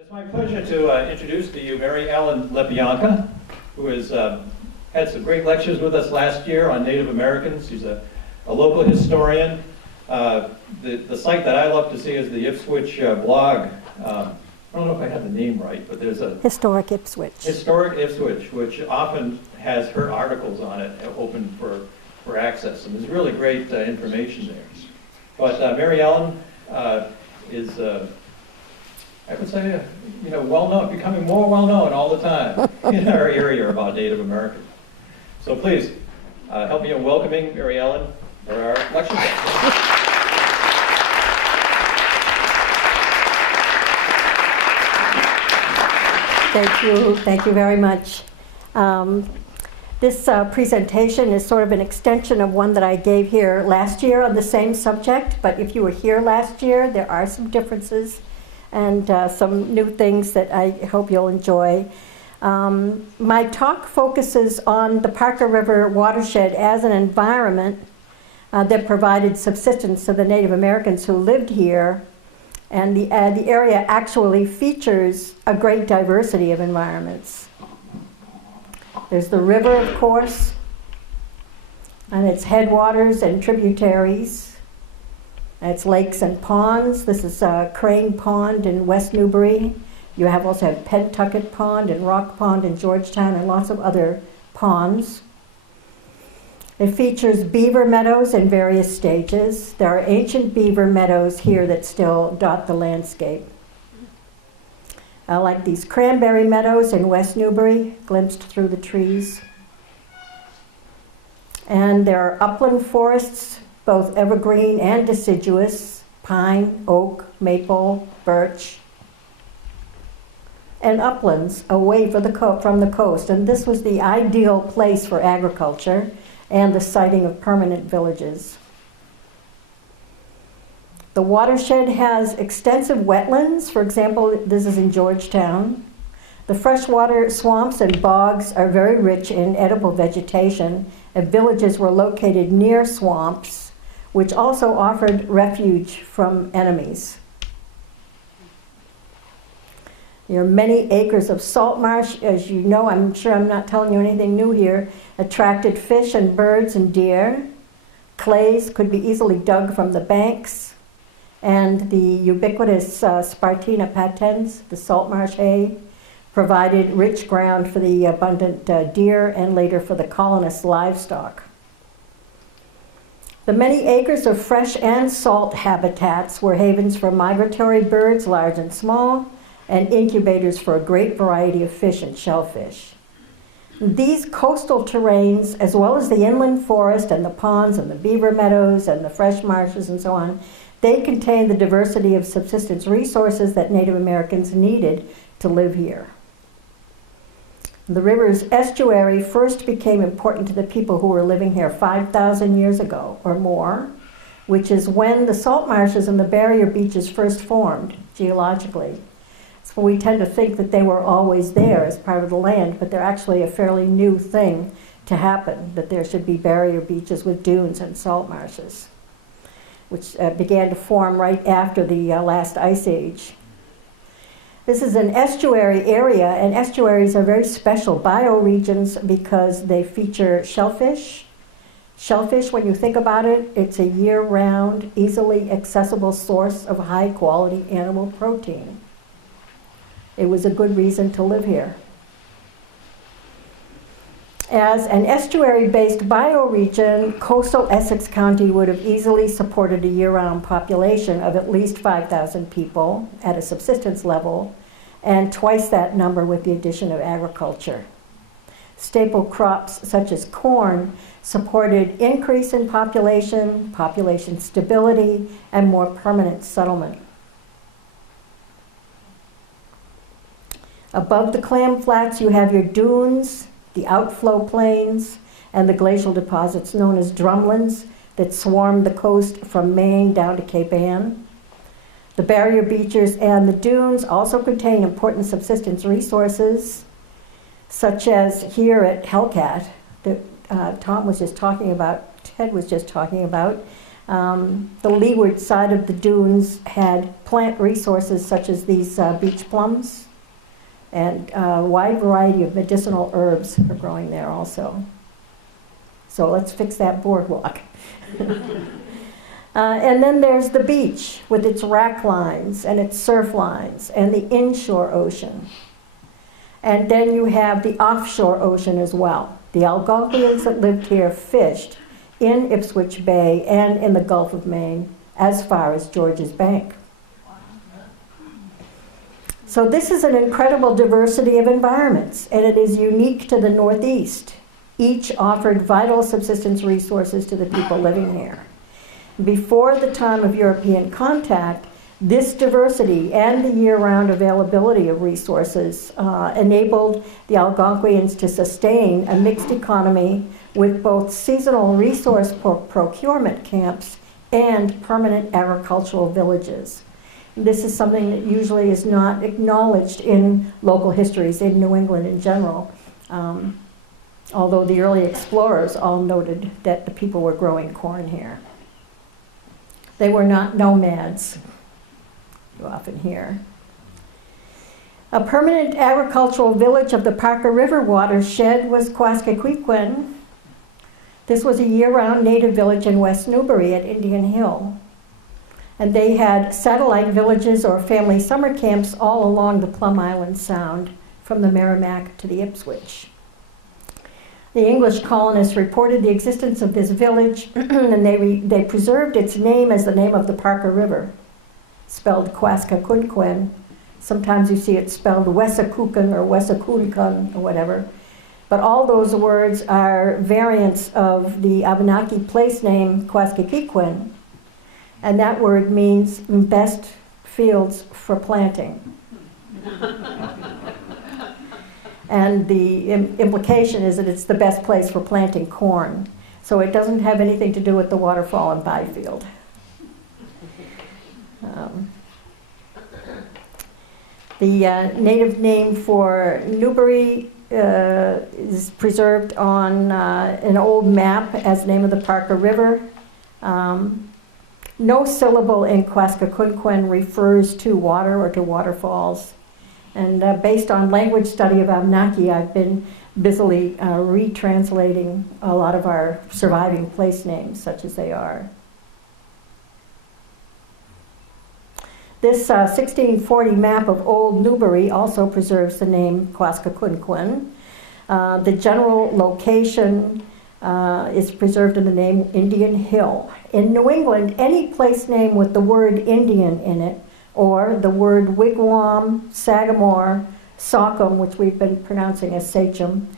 It's my pleasure to introduce to you Mary Ellen Lepionka, who has had some great lectures with us last year on Native Americans. She's a local historian. The site that I love to see is the Ipswich blog. I don't know if I have the name right, but there's a Historic Ipswich. Historic Ipswich, which often has her articles on it open for access. And there's really great information there. But Mary Ellen is, I would say, well-known, becoming more well-known all the time in our area about Native Americans. So please, help me in welcoming Mary Ellen for our lecture. Thank you very much. This presentation is sort of an extension of one that I gave here last year on the same subject, but if you were here last year, there are some differences and some new things that I hope you'll enjoy. My talk focuses on the Parker River watershed as an environment that provided subsistence to the Native Americans who lived here, and the area actually features a great diversity of environments. There's the river, of course, and its headwaters and tributaries. Its lakes and ponds. This is Crane Pond in West Newbury. You also have Pentucket Pond and Rock Pond in Georgetown and lots of other ponds. It features beaver meadows in various stages. There are ancient beaver meadows here that still dot the landscape. Like these cranberry meadows in West Newbury, glimpsed through the trees. And there are upland forests, both evergreen and deciduous, pine, oak, maple, birch, and uplands away from the coast. And this was the ideal place for agriculture and the siting of permanent villages. The watershed has extensive wetlands. For example, this is in Georgetown. The freshwater swamps and bogs are very rich in edible vegetation, and villages were located near swamps, which also offered refuge from enemies. There are many acres of salt marsh. As you know, I'm sure I'm not telling you anything new here, attracted fish and birds and deer. Clays could be easily dug from the banks. And the ubiquitous Spartina patens, the salt marsh hay, provided rich ground for the abundant deer and later for the colonists' livestock. The many acres of fresh and salt habitats were havens for migratory birds, large and small, and incubators for a great variety of fish and shellfish. These coastal terrains, as well as the inland forest and the ponds and the beaver meadows and the fresh marshes and so on, they contain the diversity of subsistence resources that Native Americans needed to live here. The river's estuary first became important to the people who were living here 5,000 years ago or more, which is when the salt marshes and the barrier beaches first formed geologically. So we tend to think that they were always there as part of the land, but they're actually a fairly new thing to happen, that there should be barrier beaches with dunes and salt marshes, which began to form right after the last ice age. This is an estuary area, and estuaries are very special bioregions because they feature shellfish. Shellfish, when you think about it, it's a year-round, easily accessible source of high-quality animal protein. It was a good reason to live here. As an estuary-based bioregion, coastal Essex County would have easily supported a year-round population of at least 5,000 people at a subsistence level, and twice that number with the addition of agriculture. Staple crops such as corn supported increase in population, population stability, and more permanent settlement. Above the clam flats, you have your dunes, the outflow plains, and the glacial deposits known as drumlins that swarm the coast from Maine down to Cape Ann. The barrier beaches and the dunes also contain important subsistence resources, such as here at Hellcat that Tom was just talking about, Ted was just talking about. The leeward side of the dunes had plant resources such as these beach plums, and a wide variety of medicinal herbs are growing there also. So let's fix that boardwalk. And then there's the beach with its rack lines and its surf lines and the inshore ocean. And then you have the offshore ocean as well. The Algonquians that lived here fished in Ipswich Bay and in the Gulf of Maine as far as George's Bank. So this is an incredible diversity of environments, and it is unique to the Northeast. Each offered vital subsistence resources to the people living here. Before the time of European contact, this diversity and the year-round availability of resources enabled the Algonquians to sustain a mixed economy with both seasonal resource procurement camps and permanent agricultural villages. This is something that usually is not acknowledged in local histories in New England in general, although the early explorers all noted that the people were growing corn here. They were not nomads, you often hear. A permanent agricultural village of the Parker River watershed was Quasquequiquen. This was a year-round native village in West Newbury at Indian Hill. And they had satellite villages or family summer camps all along the Plum Island Sound, from the Merrimack to the Ipswich. The English colonists reported the existence of this village, and they preserved its name as the name of the Parker River, spelled Quasquequiquen. Sometimes you see it spelled Wessakuken or Wessakunkun or whatever. But all those words are variants of the Abenaki place name Quasquequiquen, and that word means best fields for planting. And the implication is that it's the best place for planting corn. So it doesn't have anything to do with the waterfall in Byfield. The native name for Newbury is preserved on an old map as the name of the Parker River. No syllable in Quasquequiquen refers to water or to waterfalls. And based on language study of Abenaki, I've been busily retranslating a lot of our surviving place names, such as they are. This 1640 map of Old Newbury also preserves the name Quasquequiquen. The general location is preserved in the name Indian Hill. In New England, any place name with the word Indian in it, or the word wigwam, sagamore, sockum, which we've been pronouncing as sachem,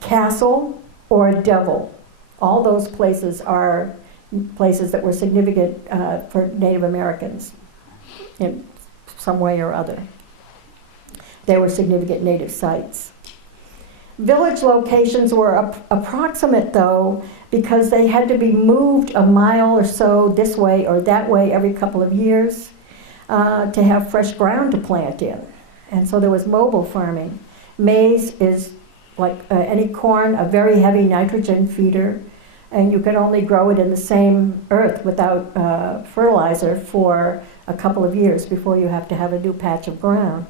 castle, or devil. All those places are places that were significant for Native Americans in some way or other. They were significant native sites. Village locations were approximate, though, because they had to be moved a mile or so this way or that way every couple of years to have fresh ground to plant in. And so there was mobile farming. Maize is, like any corn, a very heavy nitrogen feeder, and you can only grow it in the same earth without fertilizer for a couple of years before you have to have a new patch of ground.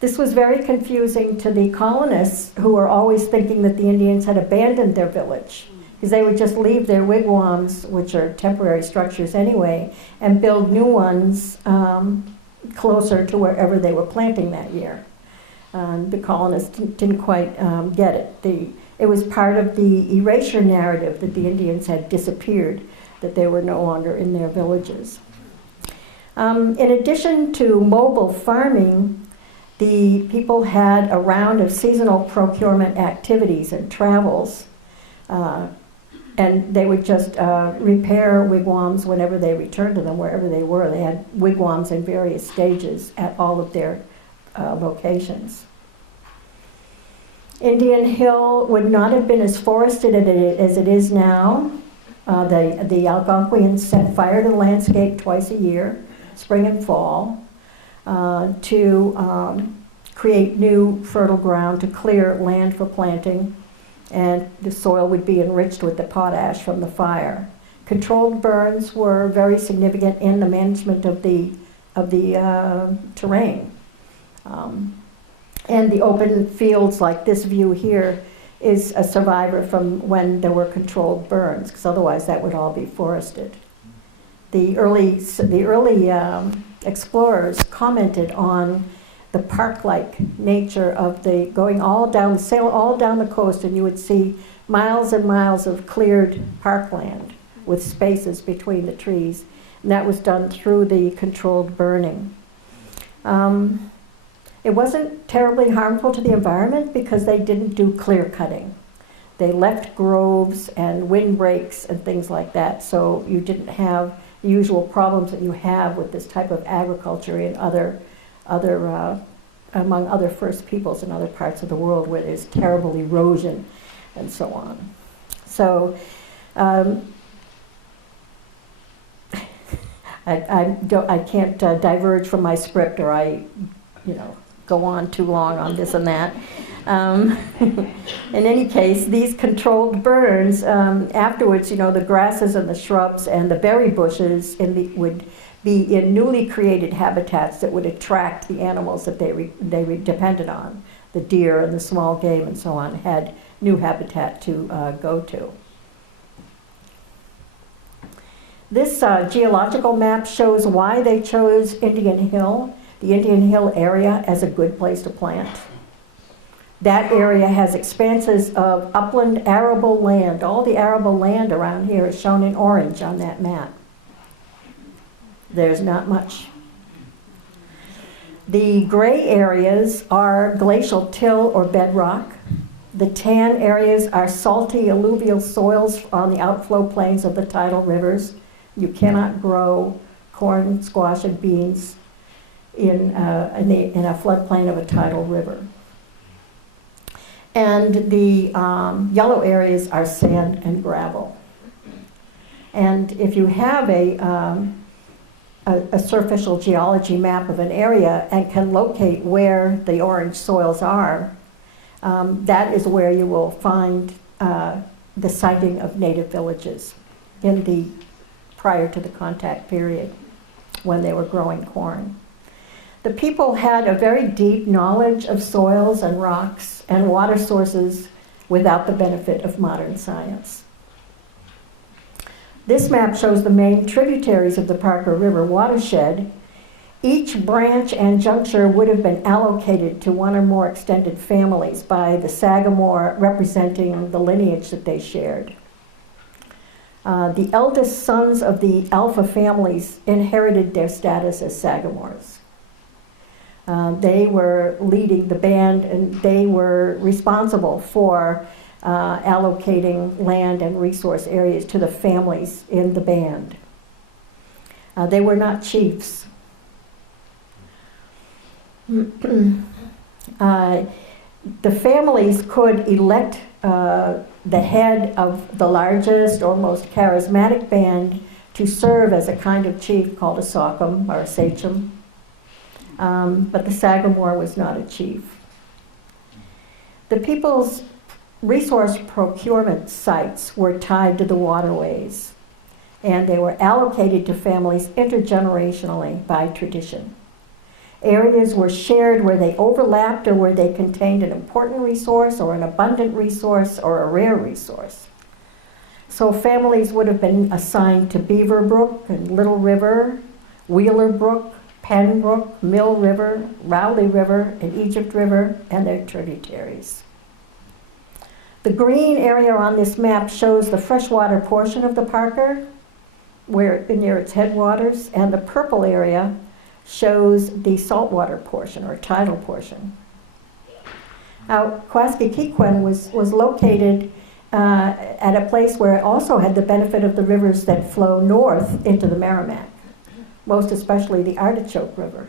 This was very confusing to the colonists, who were always thinking that the Indians had abandoned their village, because they would just leave their wigwams, which are temporary structures anyway, and build new ones closer to wherever they were planting that year. The colonists didn't quite get it. It was part of the erasure narrative that the Indians had disappeared, that they were no longer in their villages. In addition to mobile farming, the people had a round of seasonal procurement activities and travels, and they would just repair wigwams whenever they returned to them, wherever they were. They had wigwams in various stages at all of their locations. Indian Hill would not have been as forested as it is now. The Algonquians set fire to the landscape twice a year, spring and fall, to create new fertile ground, to clear land for planting, and the soil would be enriched with the potash from the fire. Controlled burns were very significant in the management of the terrain. And the open fields like this view here is a survivor from when there were controlled burns, because otherwise that would all be forested. The early explorers commented on the park-like nature of the sail all down the coast, and you would see miles and miles of cleared parkland with spaces between the trees. And that was done through the controlled burning. It wasn't terribly harmful to the environment because they didn't do clear cutting. They left groves and windbreaks and things like that, so you didn't have the usual problems that you have with this type of agriculture in among other First Peoples in other parts of the world where there's terrible erosion and so on. So I can't diverge from my script, or I go on too long on this and that. In any case, these controlled burns, afterwards, the grasses and the shrubs and the berry bushes would be in newly created habitats that would attract the animals that they depended on. The deer and the small game and so on had new habitat to go to. This geological map shows why they chose Indian Hill, the Indian Hill area, as a good place to plant. That area has expanses of upland arable land. All the arable land around here is shown in orange on that map. There's not much. The gray areas are glacial till or bedrock. The tan areas are salty alluvial soils on the outflow plains of the tidal rivers. You cannot grow corn, squash, and beans in a floodplain of a tidal river. And the yellow areas are sand and gravel. And if you have a surficial geology map of an area and can locate where the orange soils are, that is where you will find the siting of native villages prior to the contact period when they were growing corn. The people had a very deep knowledge of soils and rocks and water sources without the benefit of modern science. This map shows the main tributaries of the Parker River watershed. Each branch and juncture would have been allocated to one or more extended families by the Sagamore, representing the lineage that they shared. The eldest sons of the alpha families inherited their status as Sagamores. They were leading the band, and they were responsible for allocating land and resource areas to the families in the band. They were not chiefs. The families could elect the head of the largest or most charismatic band to serve as a kind of chief called a sachem or a sachem. But the Sagamore was not a chief. The people's resource procurement sites were tied to the waterways, and they were allocated to families intergenerationally by tradition. Areas were shared where they overlapped or where they contained an important resource or an abundant resource or a rare resource. So families would have been assigned to Beaver Brook and Little River, Wheeler Brook, Penn Brook, Mill River, Rowley River, and Egypt River, and their tributaries. The green area on this map shows the freshwater portion of the Parker, near its headwaters, and the purple area shows the saltwater portion, or tidal portion. Now, Quasquequiquen was located at a place where it also had the benefit of the rivers that flow north into the Merrimack, most especially the Artichoke River.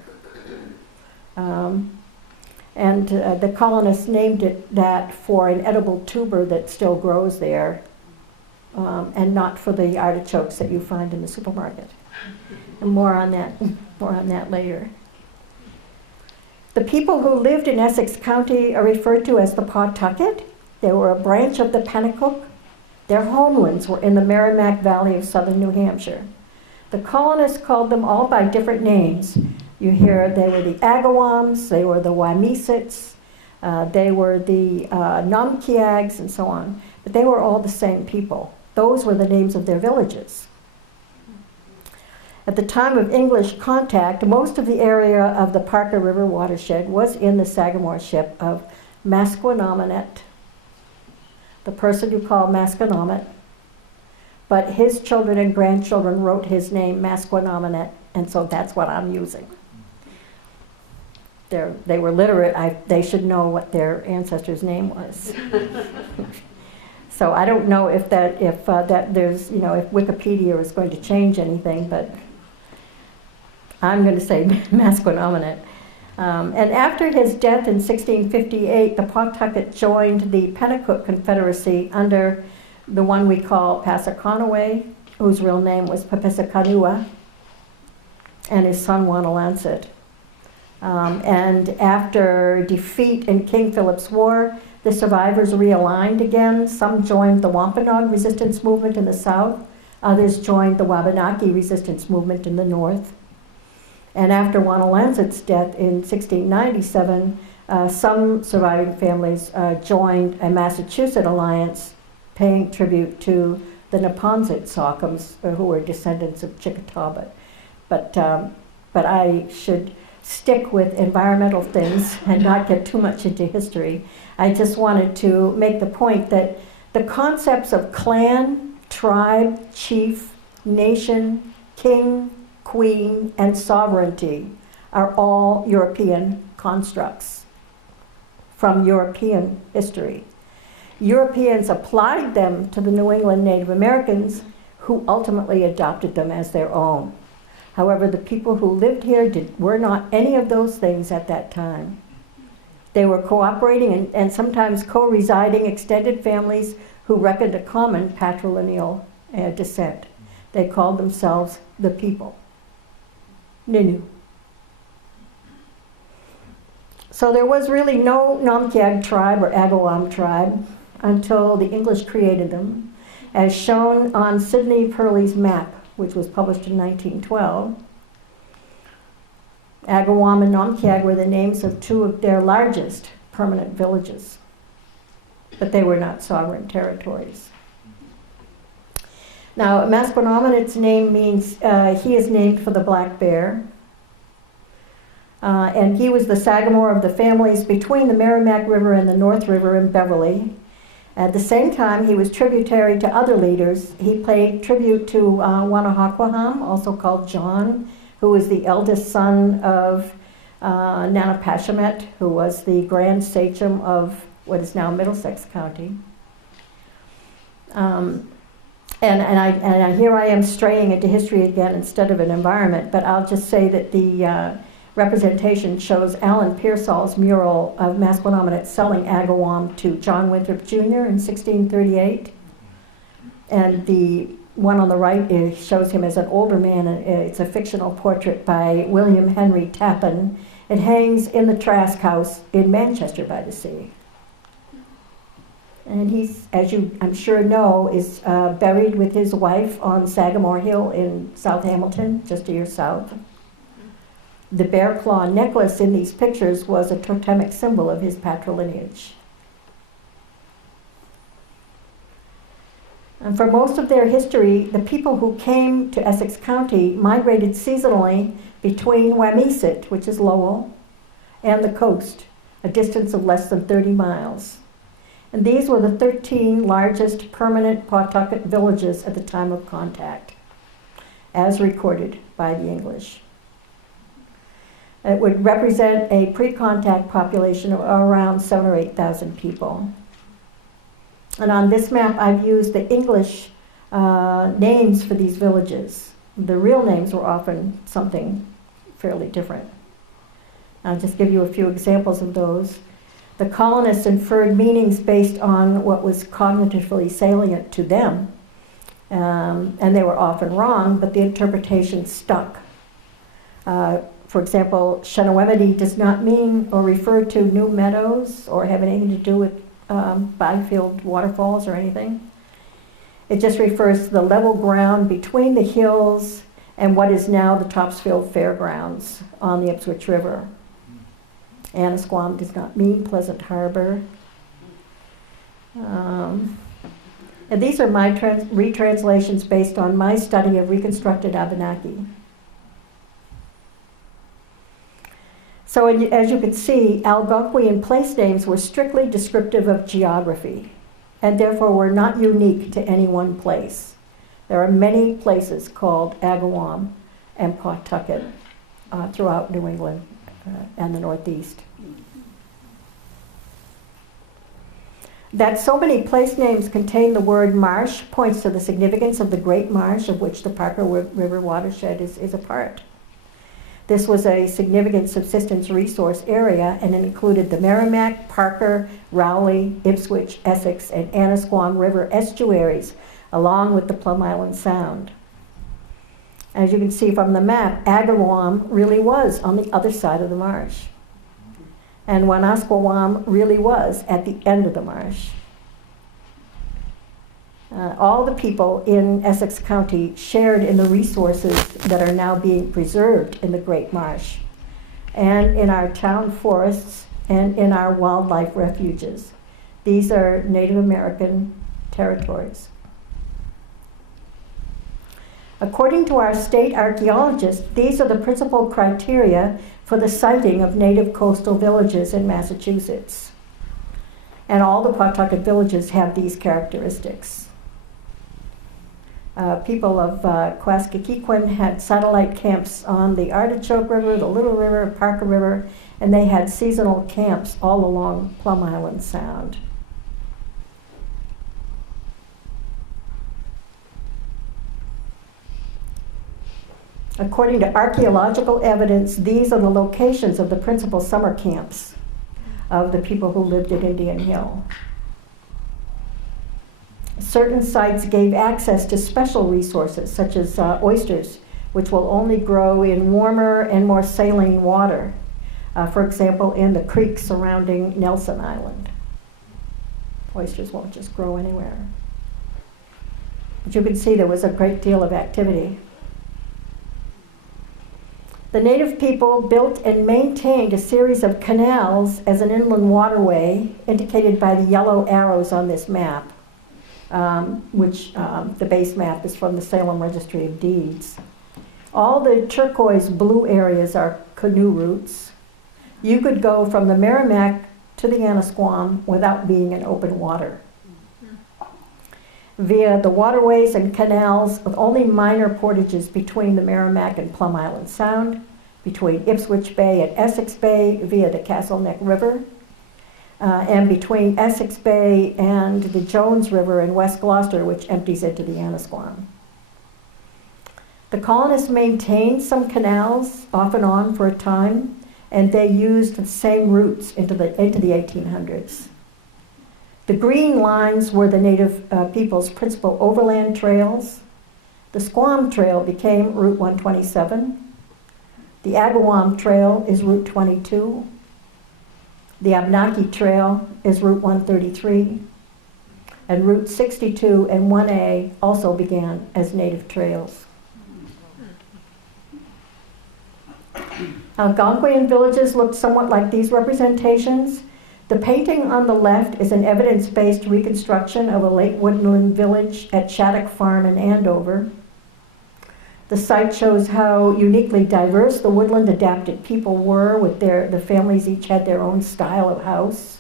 And the colonists named it that for an edible tuber that still grows there, and not for the artichokes that you find in the supermarket. And more on that later. The people who lived in Essex County are referred to as the Pawtucket. They were a branch of the Pennacook. Their homelands were in the Merrimack Valley of southern New Hampshire. The colonists called them all by different names. You hear they were the Agawams, they were the Wamisits, they were the Namkiags, and so on. But they were all the same people. Those were the names of their villages. At the time of English contact, most of the area of the Parker River watershed was in the Sagamore-ship of Masquinamenet, the person you call Masquinamenet, but his children and grandchildren wrote his name Masquinamenet, and so that's what I'm using. They were literate. They should know what their ancestor's name was. So I don't know if there's, if Wikipedia is going to change anything, but I'm going to say Masquinamenet. And after his death in 1658, the Pawtucket joined the Pennacook Confederacy under the one we call Passaconaway, whose real name was Papissakanua, and his son Wanalancet. And after defeat in King Philip's War, the survivors realigned again. Some joined the Wampanoag resistance movement in the south. Others joined the Wabanaki resistance movement in the north. And after Wanalancet's death in 1697, some surviving families joined a Massachusetts alliance paying tribute to the Neponset Saucons, who were descendants of Chickatawba. But I should stick with environmental things and not get too much into history. I just wanted to make the point that the concepts of clan, tribe, chief, nation, king, queen, and sovereignty are all European constructs from European history. Europeans applied them to the New England Native Americans, who ultimately adopted them as their own. However, the people who lived here were not any of those things at that time. They were cooperating and sometimes co-residing extended families who reckoned a common patrilineal descent. They called themselves the people. Ninu. So there was really no Namkiag tribe or Agawam tribe until the English created them, as shown on Sidney Purley's map, which was published in 1912. Agawam and Namkiag were the names of two of their largest permanent villages, but they were not sovereign territories. Now, Masquinamenet's name means he is named for the black bear, and he was the Sagamore of the families between the Merrimack River and the North River in Beverly. At the same time, he was tributary to other leaders. He paid tribute to Wanahaquaham, also called John, who was the eldest son of Nanapashamet, who was the grand sachem of what is now Middlesex County. And here I am straying into history again instead of an environment, but I'll just say that the representation shows Alan Pearsall's mural of Masquinamenet selling Agawam to John Winthrop Jr. in 1638. And the one on the right shows him as an older man. It's a fictional portrait by William Henry Tappan. It hangs in the Trask House in Manchester by the Sea. And he's, as you I'm sure know, is buried with his wife on Sagamore Hill in South Hamilton, just a year south. The bear claw necklace in these pictures was a totemic symbol of his patrilineage. And for most of their history, the people who came to Essex County migrated seasonally between Wamisit, which is Lowell, and the coast, a distance of less than 30 miles. And these were the 13 largest permanent Pawtucket villages at the time of contact, as recorded by the English. It would represent a pre-contact population of around 7,000 or 8,000 people. And on this map, I've used the English names for these villages. The real names were often something fairly different. I'll just give you a few examples of those. The colonists inferred meanings based on what was cognitively salient to them. And they were often wrong, but the interpretation stuck. For example, Shenawemedy does not mean or refer to new meadows or have anything to do with Byfield waterfalls or anything. It just refers to the level ground between the hills and what is now the Topsfield Fairgrounds on the Ipswich River. Anasquam does not mean Pleasant Harbor. And these are my retranslations based on my study of reconstructed Abenaki. So as you can see, Algonquian place names were strictly descriptive of geography, and therefore were not unique to any one place. There are many places called Agawam and Pawtucket throughout New England and the Northeast. That so many place names contain the word marsh points to the significance of the Great Marsh of which the Parker River watershed is a part. This was a significant subsistence resource area, and it included the Merrimack, Parker, Rowley, Ipswich, Essex, and Anasquam River estuaries, along with the Plum Island Sound. As you can see from the map, Agawam really was on the other side of the marsh, and Wanasquam really was at the end of the marsh. All the people in Essex County shared in the resources that are now being preserved in the Great Marsh, and in our town forests, and in our wildlife refuges. These are Native American territories. According to our state archaeologists, these are the principal criteria for the siting of native coastal villages in Massachusetts. And all the Pawtucket villages have these characteristics. People of Quasquequin had satellite camps on the Artichoke River, the Little River, Parker River, and they had seasonal camps all along Plum Island Sound. According to archaeological evidence, these are the locations of the principal summer camps of the people who lived at Indian Hill. Certain sites gave access to special resources, such as oysters, which will only grow in warmer and more saline water. For example, in the creek surrounding Nelson Island. Oysters won't just grow anywhere. But you can see there was a great deal of activity. The native people built and maintained a series of canals as an inland waterway, indicated by the yellow arrows on this map, which the base map is from the Salem Registry of Deeds. All the turquoise blue areas are canoe routes. You could go from the Merrimack to the Anasquam without being in open water. Via the waterways and canals with only minor portages between the Merrimack and Plum Island Sound, between Ipswich Bay and Essex Bay via the Castle Neck River, and between Essex Bay and the Jones River in West Gloucester, which empties into the Anasquam. The colonists maintained some canals off and on for a time, and they used the same routes into the 1800s. The green lines were the native people's principal overland trails. The Squam Trail became Route 127. The Agawam Trail is Route 22. The Abenaki Trail is Route 133. And Route 62 and 1A also began as native trails. Algonquian villages looked somewhat like these representations. The painting on the left is an evidence-based reconstruction of a late woodland village at Shattuck Farm in Andover. The site shows how uniquely diverse the woodland-adapted people were. The families each had their own style of house.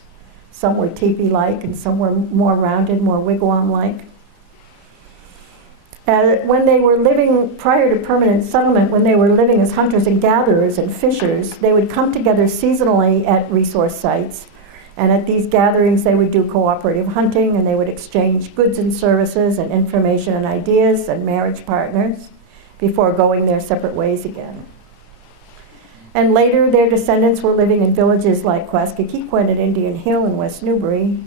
Some were teepee-like and some were more rounded, more wigwam-like. When they were living, prior to permanent settlement, when they were living as hunters and gatherers and fishers, they would come together seasonally at resource sites. And at these gatherings, they would do cooperative hunting, and they would exchange goods and services and information and ideas and marriage partners before going their separate ways again. And later, their descendants were living in villages like Quasquequin at Indian Hill in West Newbury,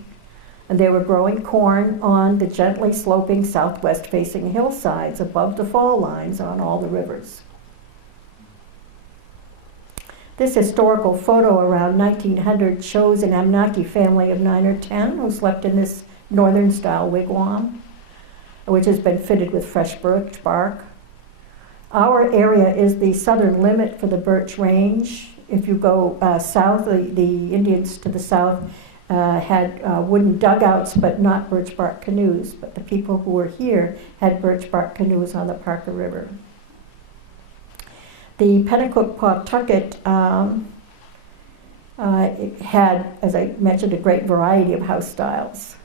and they were growing corn on the gently sloping southwest-facing hillsides above the fall lines on all the rivers. This historical photo around 1900 shows an Abenaki family of 9 or 10 who slept in this northern-style wigwam. which has been fitted with fresh birch bark. Our area is the southern limit for the birch range. If you go south, the Indians to the south had wooden dugouts, but not birch bark canoes. But the people who were here had birch bark canoes on the Parker River. The Pennacook Pawtucket had, as I mentioned, a great variety of house styles.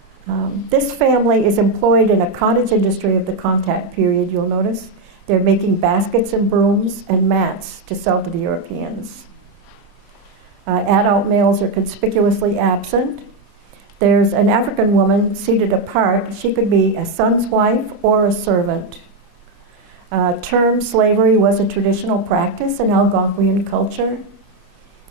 This family is employed in a cottage industry of the contact period, you'll notice. They're making baskets and brooms and mats to sell to the Europeans. Adult males are conspicuously absent. There's an African woman seated apart. She could be a son's wife or a servant. Term slavery was a traditional practice in Algonquian culture.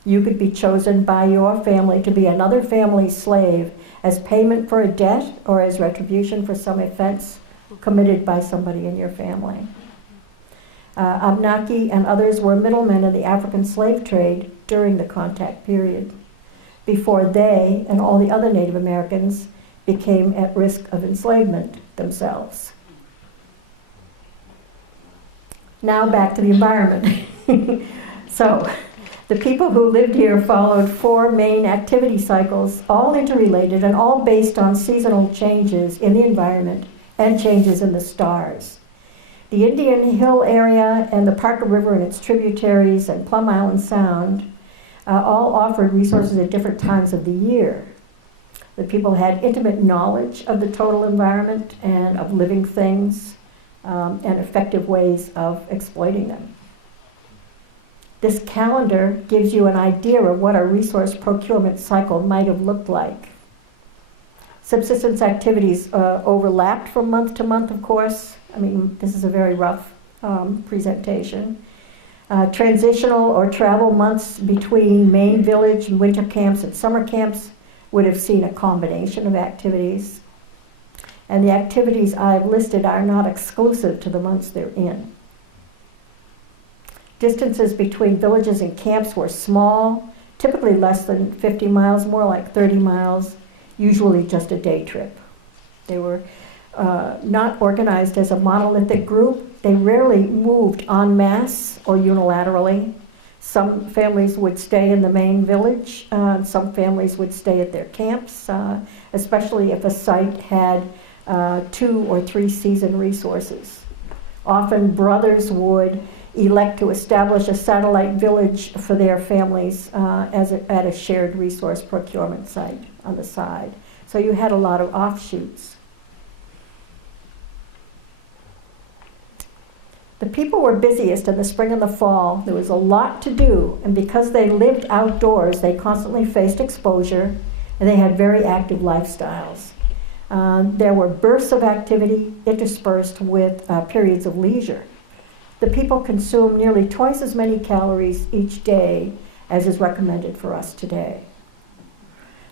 You could be chosen by your family to be another family's slave as payment for a debt or as retribution for some offense committed by somebody in your family. Abnaki and others were middlemen in the African slave trade during the contact period, before they and all the other Native Americans became at risk of enslavement themselves. Now back to the environment. So, the people who lived here followed 4 main activity cycles, all interrelated and all based on seasonal changes in the environment and changes in the stars. The Indian Hill area and the Parker River and its tributaries and Plum Island Sound all offered resources at different times of the year. The people had intimate knowledge of the total environment and of living things and effective ways of exploiting them. This calendar gives you an idea of what a resource procurement cycle might have looked like. Subsistence activities overlapped from month to month, of course. I mean, this is a very rough presentation. Transitional or travel months between main village and winter camps and summer camps would have seen a combination of activities. And the activities I've listed are not exclusive to the months they're in. Distances between villages and camps were small, typically less than 50 miles, more like 30 miles, usually just a day trip. They were not organized as a monolithic group. They rarely moved en masse or unilaterally. Some families would stay in the main village. Some families would stay at their camps, especially if a site had 2 or 3 season resources. Often brothers would elect to establish a satellite village for their families at a shared resource procurement site on the side. So you had a lot of offshoots. The people were busiest in the spring and the fall. There was a lot to do, and because they lived outdoors, they constantly faced exposure, and they had very active lifestyles. There were bursts of activity interspersed with periods of leisure. The people consumed nearly twice as many calories each day as is recommended for us today.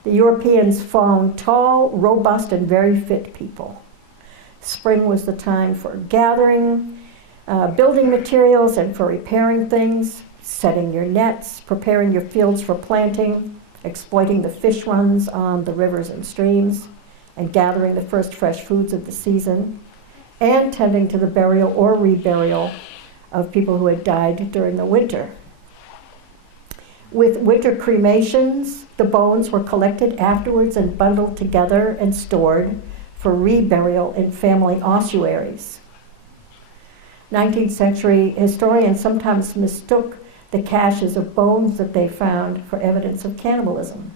The Europeans found tall, robust, and very fit people. Spring was the time for gathering, building materials and for repairing things, setting your nets, preparing your fields for planting, exploiting the fish runs on the rivers and streams, and gathering the first fresh foods of the season, and tending to the burial or reburial of people who had died during the winter. With winter cremations, the bones were collected afterwards and bundled together and stored for reburial in family ossuaries. 19th century historians sometimes mistook the caches of bones that they found for evidence of cannibalism,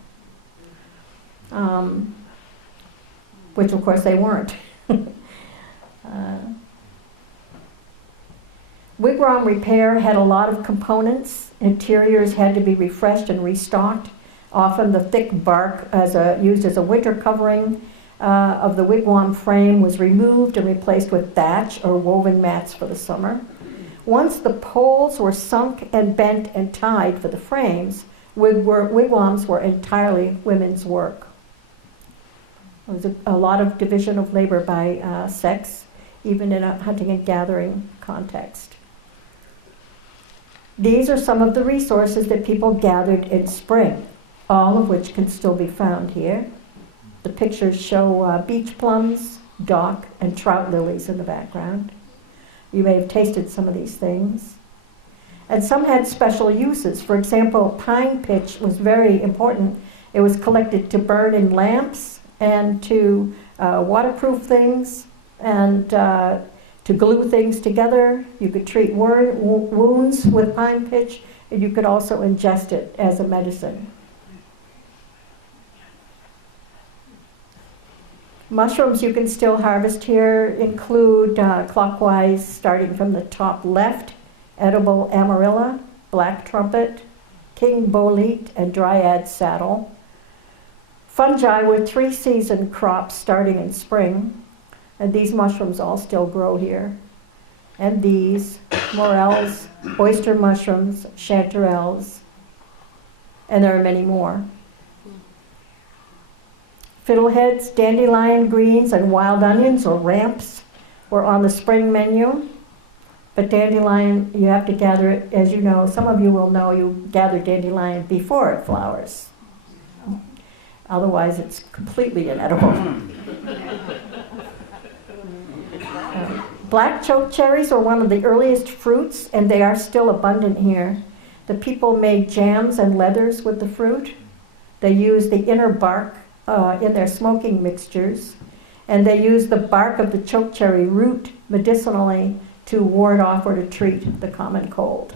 which of course they weren't. Wigwam repair had a lot of components. Interiors had to be refreshed and restocked. Often the thick bark used as a winter covering of the wigwam frame was removed and replaced with thatch or woven mats for the summer. Once the poles were sunk and bent and tied for the frames, wigwams were entirely women's work. There was a lot of division of labor by sex, even in a hunting and gathering context. These are some of the resources that people gathered in spring, all of which can still be found here. The pictures show beach plums, dock, and trout lilies in the background. You may have tasted some of these things. And some had special uses. For example, pine pitch was very important. It was collected to burn in lamps and to waterproof things and to glue things together. You could treat wounds with pine pitch, and you could also ingest it as a medicine. Mushrooms you can still harvest here include, clockwise, starting from the top left, edible amarilla, black trumpet, king bolete, and dryad saddle. Fungi were 3-season crops starting in spring, and these mushrooms all still grow here. And these, morels, oyster mushrooms, chanterelles, and there are many more. Fiddleheads, dandelion greens, and wild onions, or ramps, were on the spring menu. But dandelion, you have to gather it, as you know, some of you will know, you gather dandelion before it flowers. Otherwise, it's completely inedible. Black choke cherries are one of the earliest fruits, and they are still abundant here. The people made jams and leathers with the fruit. They used the inner bark in their smoking mixtures, and they used the bark of the chokecherry root medicinally to ward off or to treat the common cold.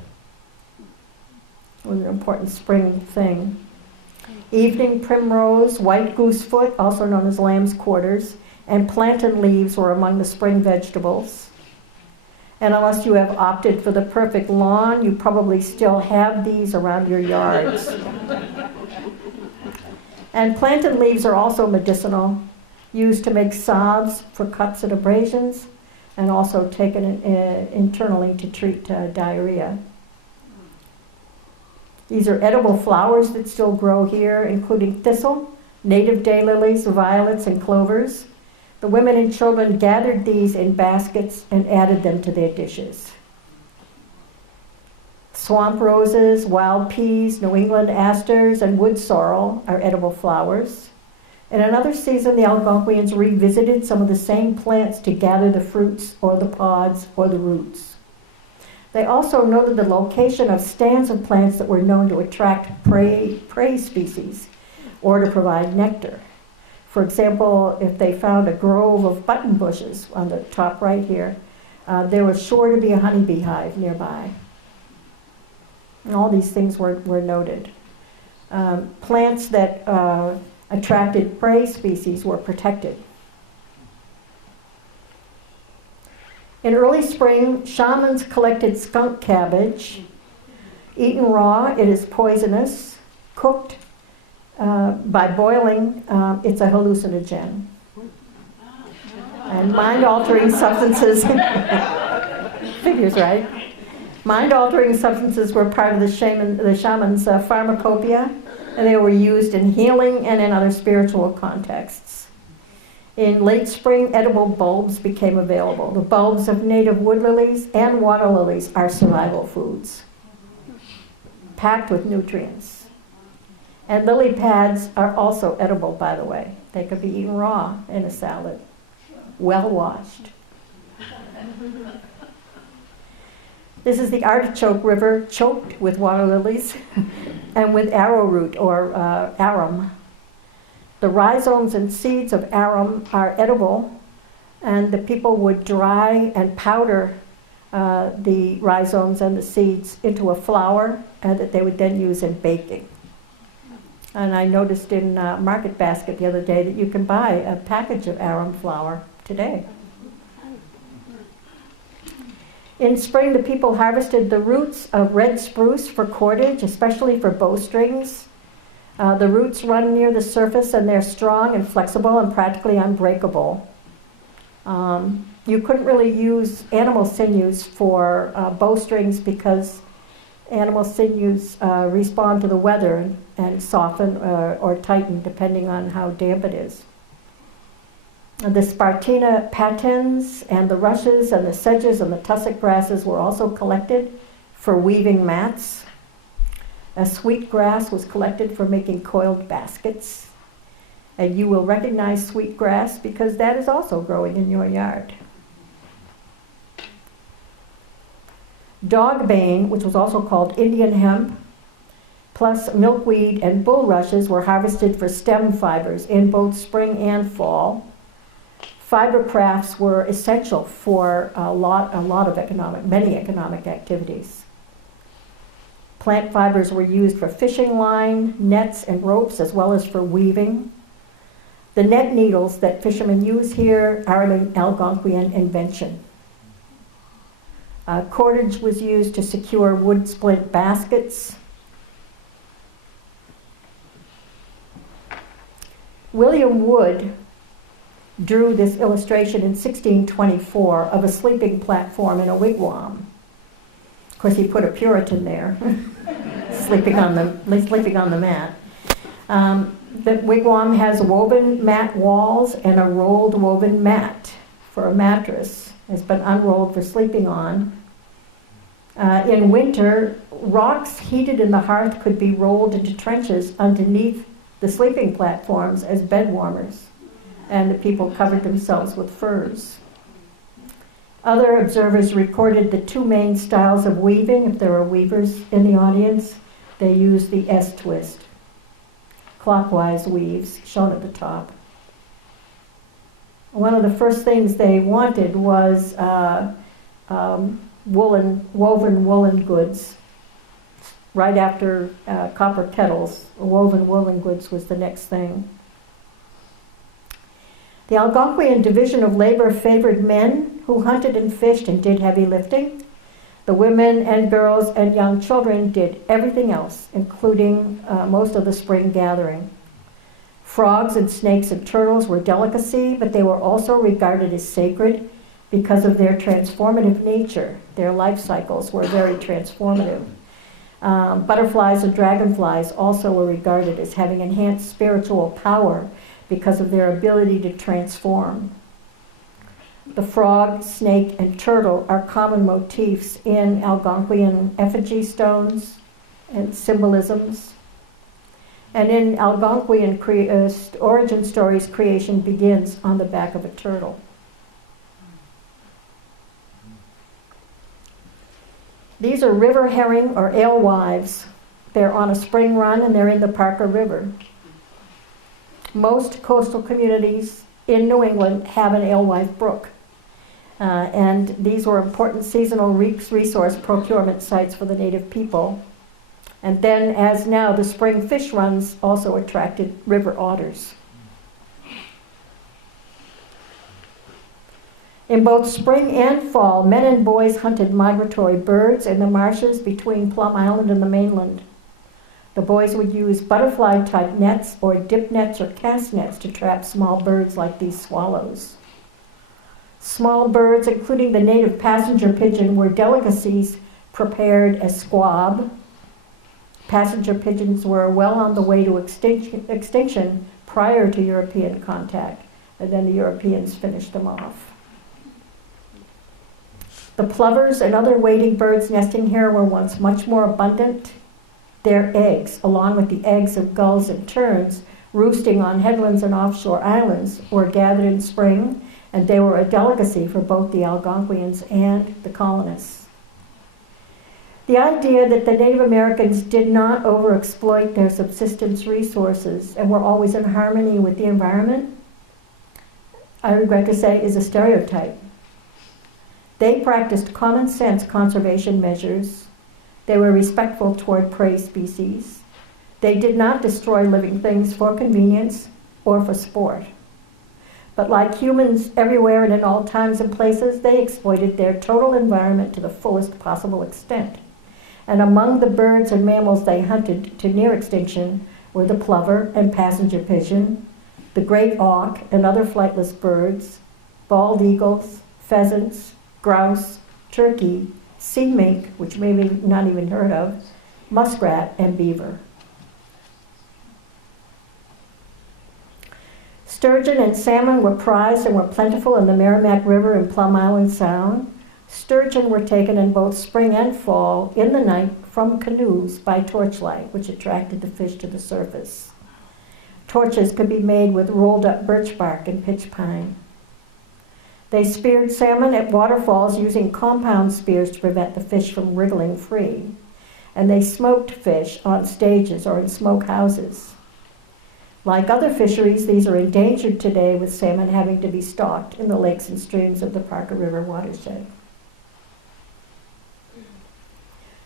It was an important spring thing. Evening primrose, white goosefoot, also known as lamb's quarters, and plantain leaves were among the spring vegetables. And unless you have opted for the perfect lawn, you probably still have these around your yards. And plantain leaves are also medicinal, used to make salves for cuts and abrasions, and also taken internally to treat diarrhea. These are edible flowers that still grow here, including thistle, native daylilies, violets, and clovers. The women and children gathered these in baskets and added them to their dishes. Swamp roses, wild peas, New England asters, and wood sorrel are edible flowers. In another season, the Algonquians revisited some of the same plants to gather the fruits or the pods or the roots. They also noted the location of stands of plants that were known to attract prey species or to provide nectar. For example, if they found a grove of button bushes on the top right here, there was sure to be a honeybee hive nearby. And all these things were noted. Plants that attracted prey species were protected. In early spring, shamans collected skunk cabbage. Eaten raw, it is poisonous. Cooked by boiling, it's a hallucinogen. And mind-altering substances, figures right. Mind-altering substances were part of the shaman's pharmacopoeia, and they were used in healing and in other spiritual contexts. In late spring, edible bulbs became available. The bulbs of native wood lilies and water lilies are survival foods, packed with nutrients. And lily pads are also edible, by the way. They could be eaten raw in a salad, well washed. This is the artichoke river, choked with water lilies and with arrowroot or arum. The rhizomes and seeds of arum are edible, and the people would dry and powder the rhizomes and the seeds into a flour that they would then use in baking. And I noticed in Market Basket the other day that you can buy a package of arum flour today. In spring, the people harvested the roots of red spruce for cordage, especially for bowstrings. The roots run near the surface, and they're strong and flexible and practically unbreakable. You couldn't really use animal sinews for bowstrings because animal sinews respond to the weather and soften or tighten depending on how damp it is. The Spartina patens and the rushes and the sedges and the tussock grasses were also collected for weaving mats. A sweet grass was collected for making coiled baskets. And you will recognize sweetgrass because that is also growing in your yard. Dogbane, which was also called Indian hemp, plus milkweed and bulrushes were harvested for stem fibers in both spring and fall. Fiber crafts were essential for many economic activities. Plant fibers were used for fishing line, nets, and ropes, as well as for weaving. The net needles that fishermen use here are an Algonquian invention. Cordage was used to secure wood splint baskets. William Wood drew this illustration in 1624 of a sleeping platform in a wigwam. Of course, he put a Puritan there, sleeping on the mat. The wigwam has woven mat walls and a rolled woven mat for a mattress. It's been unrolled for sleeping on. In winter, rocks heated in the hearth could be rolled into trenches underneath the sleeping platforms as bed warmers, and the people covered themselves with furs. Other observers recorded the two main styles of weaving. If there are weavers in the audience, they used the S-twist, clockwise weaves, shown at the top. One of the first things they wanted was woven woolen goods. Right after copper kettles, woven woolen goods was the next thing. The Algonquian division of labor favored men who hunted and fished and did heavy lifting. The women and girls and young children did everything else, including most of the spring gathering. Frogs and snakes and turtles were delicacy, but they were also regarded as sacred because of their transformative nature. Their life cycles were very transformative. Butterflies and dragonflies also were regarded as having enhanced spiritual power because of their ability to transform. The frog, snake, and turtle are common motifs in Algonquian effigy stones and symbolisms. And in Algonquian origin stories, creation begins on the back of a turtle. These are river herring or alewives. They're on a spring run and they're in the Parker River. Most coastal communities in New England have an alewife brook. And these were important seasonal resource procurement sites for the native people. And then, as now, the spring fish runs also attracted river otters. In both spring and fall, men and boys hunted migratory birds in the marshes between Plum Island and the mainland. The boys would use butterfly-type nets or dip nets or cast nets to trap small birds like these swallows. Small birds, including the native passenger pigeon, were delicacies prepared as squab. Passenger pigeons were well on the way to extinction prior to European contact, and then the Europeans finished them off. The plovers and other wading birds nesting here were once much more abundant. Their eggs, along with the eggs of gulls and terns, roosting on headlands and offshore islands, were gathered in spring, and they were a delicacy for both the Algonquians and the colonists. The idea that the Native Americans did not overexploit their subsistence resources and were always in harmony with the environment, I regret to say, is a stereotype. They practiced common sense conservation measures. They were respectful toward prey species. They did not destroy living things for convenience or for sport. But like humans everywhere and in all times and places, they exploited their total environment to the fullest possible extent. And among the birds and mammals they hunted to near extinction were the plover and passenger pigeon, the great auk and other flightless birds, bald eagles, pheasants, grouse, turkey, sea mink, which maybe not even heard of, muskrat, and beaver. Sturgeon and salmon were prized and were plentiful in the Merrimack River and Plum Island Sound. Sturgeon were taken in both spring and fall in the night from canoes by torchlight, which attracted the fish to the surface. Torches could be made with rolled up birch bark and pitch pine. They speared salmon at waterfalls using compound spears to prevent the fish from wriggling free. And they smoked fish on stages or in smoke houses. Like other fisheries, these are endangered today, with salmon having to be stocked in the lakes and streams of the Parker River watershed.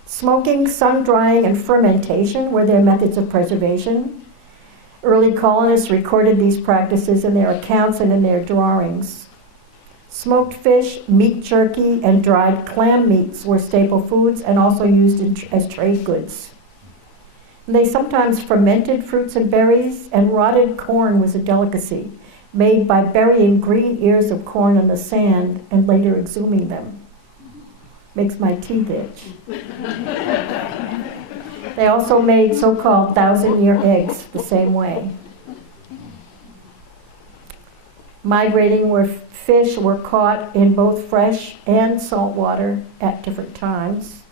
Smoking, sun drying, and fermentation were their methods of preservation. Early colonists recorded these practices in their accounts and in their drawings. Smoked fish, meat jerky, and dried clam meats were staple foods and also used as trade goods. They sometimes fermented fruits and berries, and rotted corn was a delicacy, made by burying green ears of corn in the sand and later exhuming them. Makes my teeth itch. They also made so-called 1,000-year eggs the same way. Migrating where fish were caught in both fresh and salt water at different times.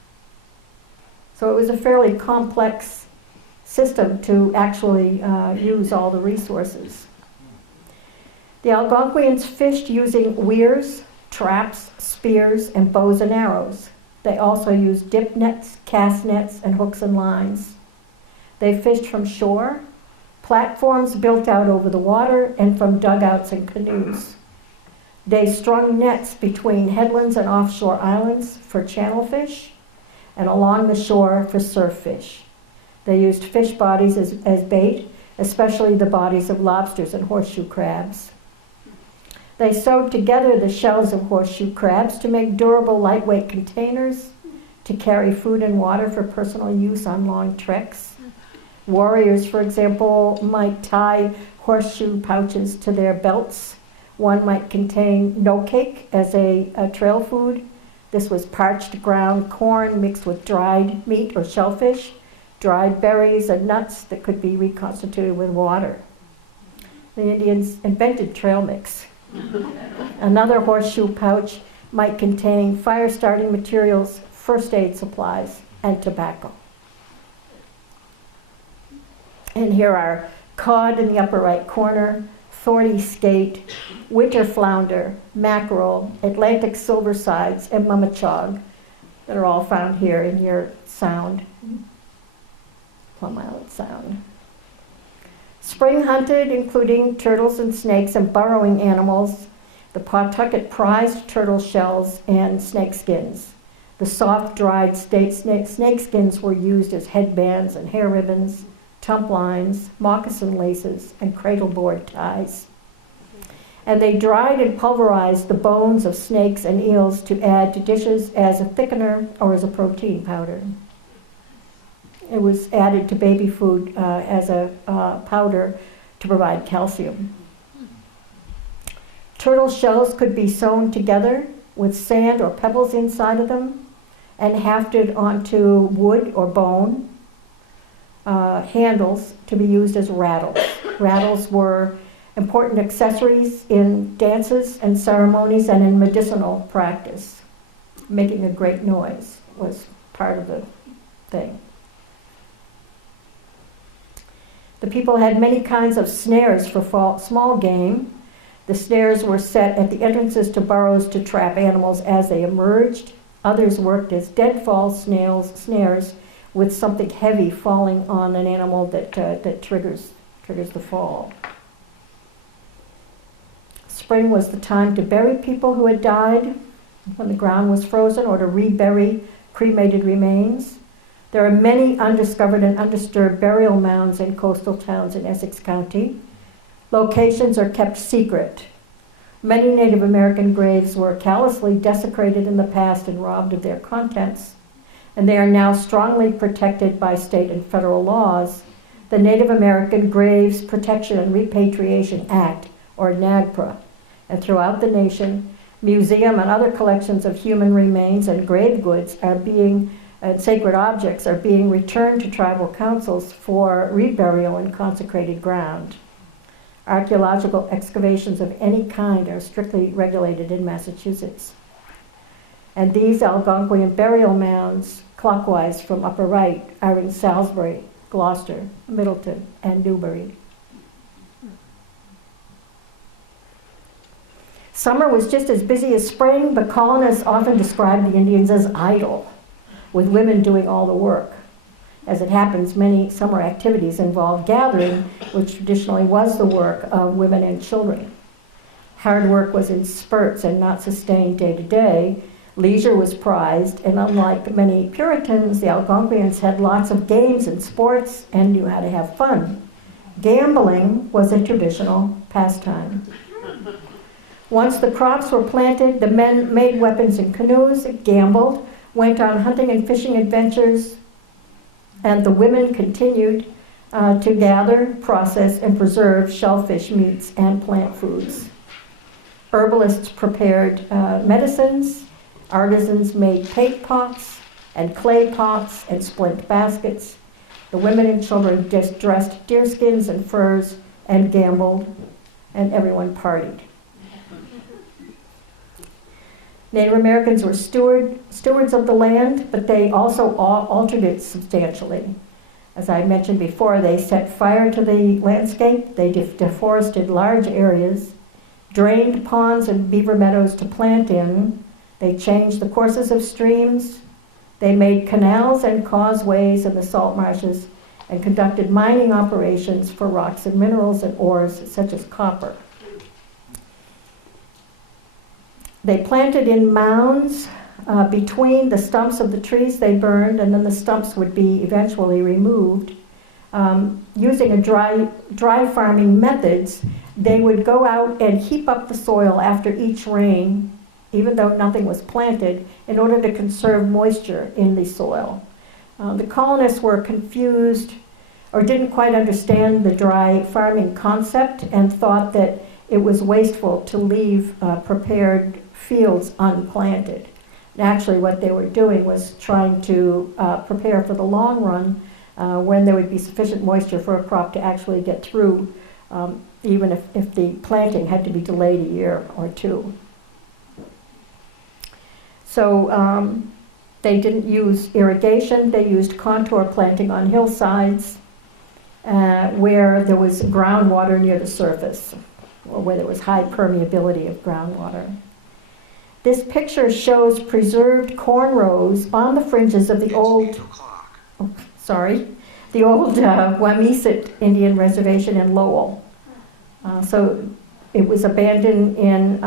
So it was a fairly complex system to actually use all the resources. The Algonquians fished using weirs, traps, spears, and bows and arrows. They also used dip nets, cast nets, and hooks and lines. They fished from shore, platforms built out over the water, and from dugouts and canoes. They strung nets between headlands and offshore islands for channel fish, and along the shore for surf fish. They used fish bodies as bait, especially the bodies of lobsters and horseshoe crabs. They sewed together the shells of horseshoe crabs to make durable, lightweight containers to carry food and water for personal use on long treks. Warriors, for example, might tie horseshoe pouches to their belts. One might contain no cake as a trail food. This was parched ground corn mixed with dried meat or shellfish, dried berries and nuts that could be reconstituted with water. The Indians invented trail mix. Another horseshoe pouch might contain fire-starting materials, first aid supplies, and tobacco. And here are cod in the upper right corner, thorny skate, winter flounder, mackerel, Atlantic silversides, and mummichog that are all found here in your sound, Plum Island Sound. Spring hunted, including turtles and snakes and burrowing animals. The Pawtucket prized turtle shells and snake skins. The soft, dried snake skins were used as headbands and hair ribbons, tump lines, moccasin laces, and cradleboard ties. And they dried and pulverized the bones of snakes and eels to add to dishes as a thickener or as a protein powder. It was added to baby food as a powder to provide calcium. Turtle shells could be sewn together with sand or pebbles inside of them and hafted onto wood or bone handles to be used as rattles. Rattles were important accessories in dances and ceremonies and in medicinal practice. Making a great noise was part of the thing. The people had many kinds of snares for small game. The snares were set at the entrances to burrows to trap animals as they emerged. Others worked as deadfall snares with something heavy falling on an animal that triggers the fall. Spring was the time to bury people who had died when the ground was frozen, or to rebury cremated remains. There are many undiscovered and undisturbed burial mounds in coastal towns in Essex County. Locations are kept secret. Many Native American graves were callously desecrated in the past and robbed of their contents, and they are now strongly protected by state and federal laws. The Native American Graves Protection and Repatriation Act, or NAGPRA. And throughout the nation, museum and other collections of human remains and grave goods and sacred objects are being returned to tribal councils for reburial in consecrated ground. Archaeological excavations of any kind are strictly regulated in Massachusetts. And these Algonquian burial mounds, clockwise from upper right, are in Salisbury, Gloucester, Middleton, and Newbury. Summer was just as busy as spring, but colonists often described the Indians as idle, with women doing all the work. As it happens, many summer activities involved gathering, which traditionally was the work of women and children. Hard work was in spurts and not sustained day to day. Leisure was prized, and unlike many Puritans, the Algonquians had lots of games and sports and knew how to have fun. Gambling was a traditional pastime. Once the crops were planted, the men made weapons and canoes, gambled, went on hunting and fishing adventures, and the women continued to gather, process, and preserve shellfish meats and plant foods. Herbalists prepared medicines, artisans made paint pots and clay pots and splint baskets. The women and children just dressed deerskins and furs and gambled, and everyone partied. Native Americans were stewards of the land, but they also altered it substantially. As I mentioned before, they set fire to the landscape, they deforested large areas, drained ponds and beaver meadows to plant in, they changed the courses of streams, they made canals and causeways in the salt marshes, and conducted mining operations for rocks and minerals and ores such as copper. They planted in mounds between the stumps of the trees they burned, and then the stumps would be eventually removed. Using a dry farming methods, they would go out and heap up the soil after each rain, even though nothing was planted, in order to conserve moisture in the soil. The colonists were confused or didn't quite understand the dry farming concept and thought that it was wasteful to leave prepared fields unplanted. And actually what they were doing was trying to prepare for the long run when there would be sufficient moisture for a crop to actually get through, even if the planting had to be delayed a year or two. So they didn't use irrigation, they used contour planting on hillsides where there was groundwater near the surface, or where there was high permeability of groundwater. This picture shows preserved corn rows on the fringes of the old, the old Wamisit Indian Reservation in Lowell. So it was abandoned in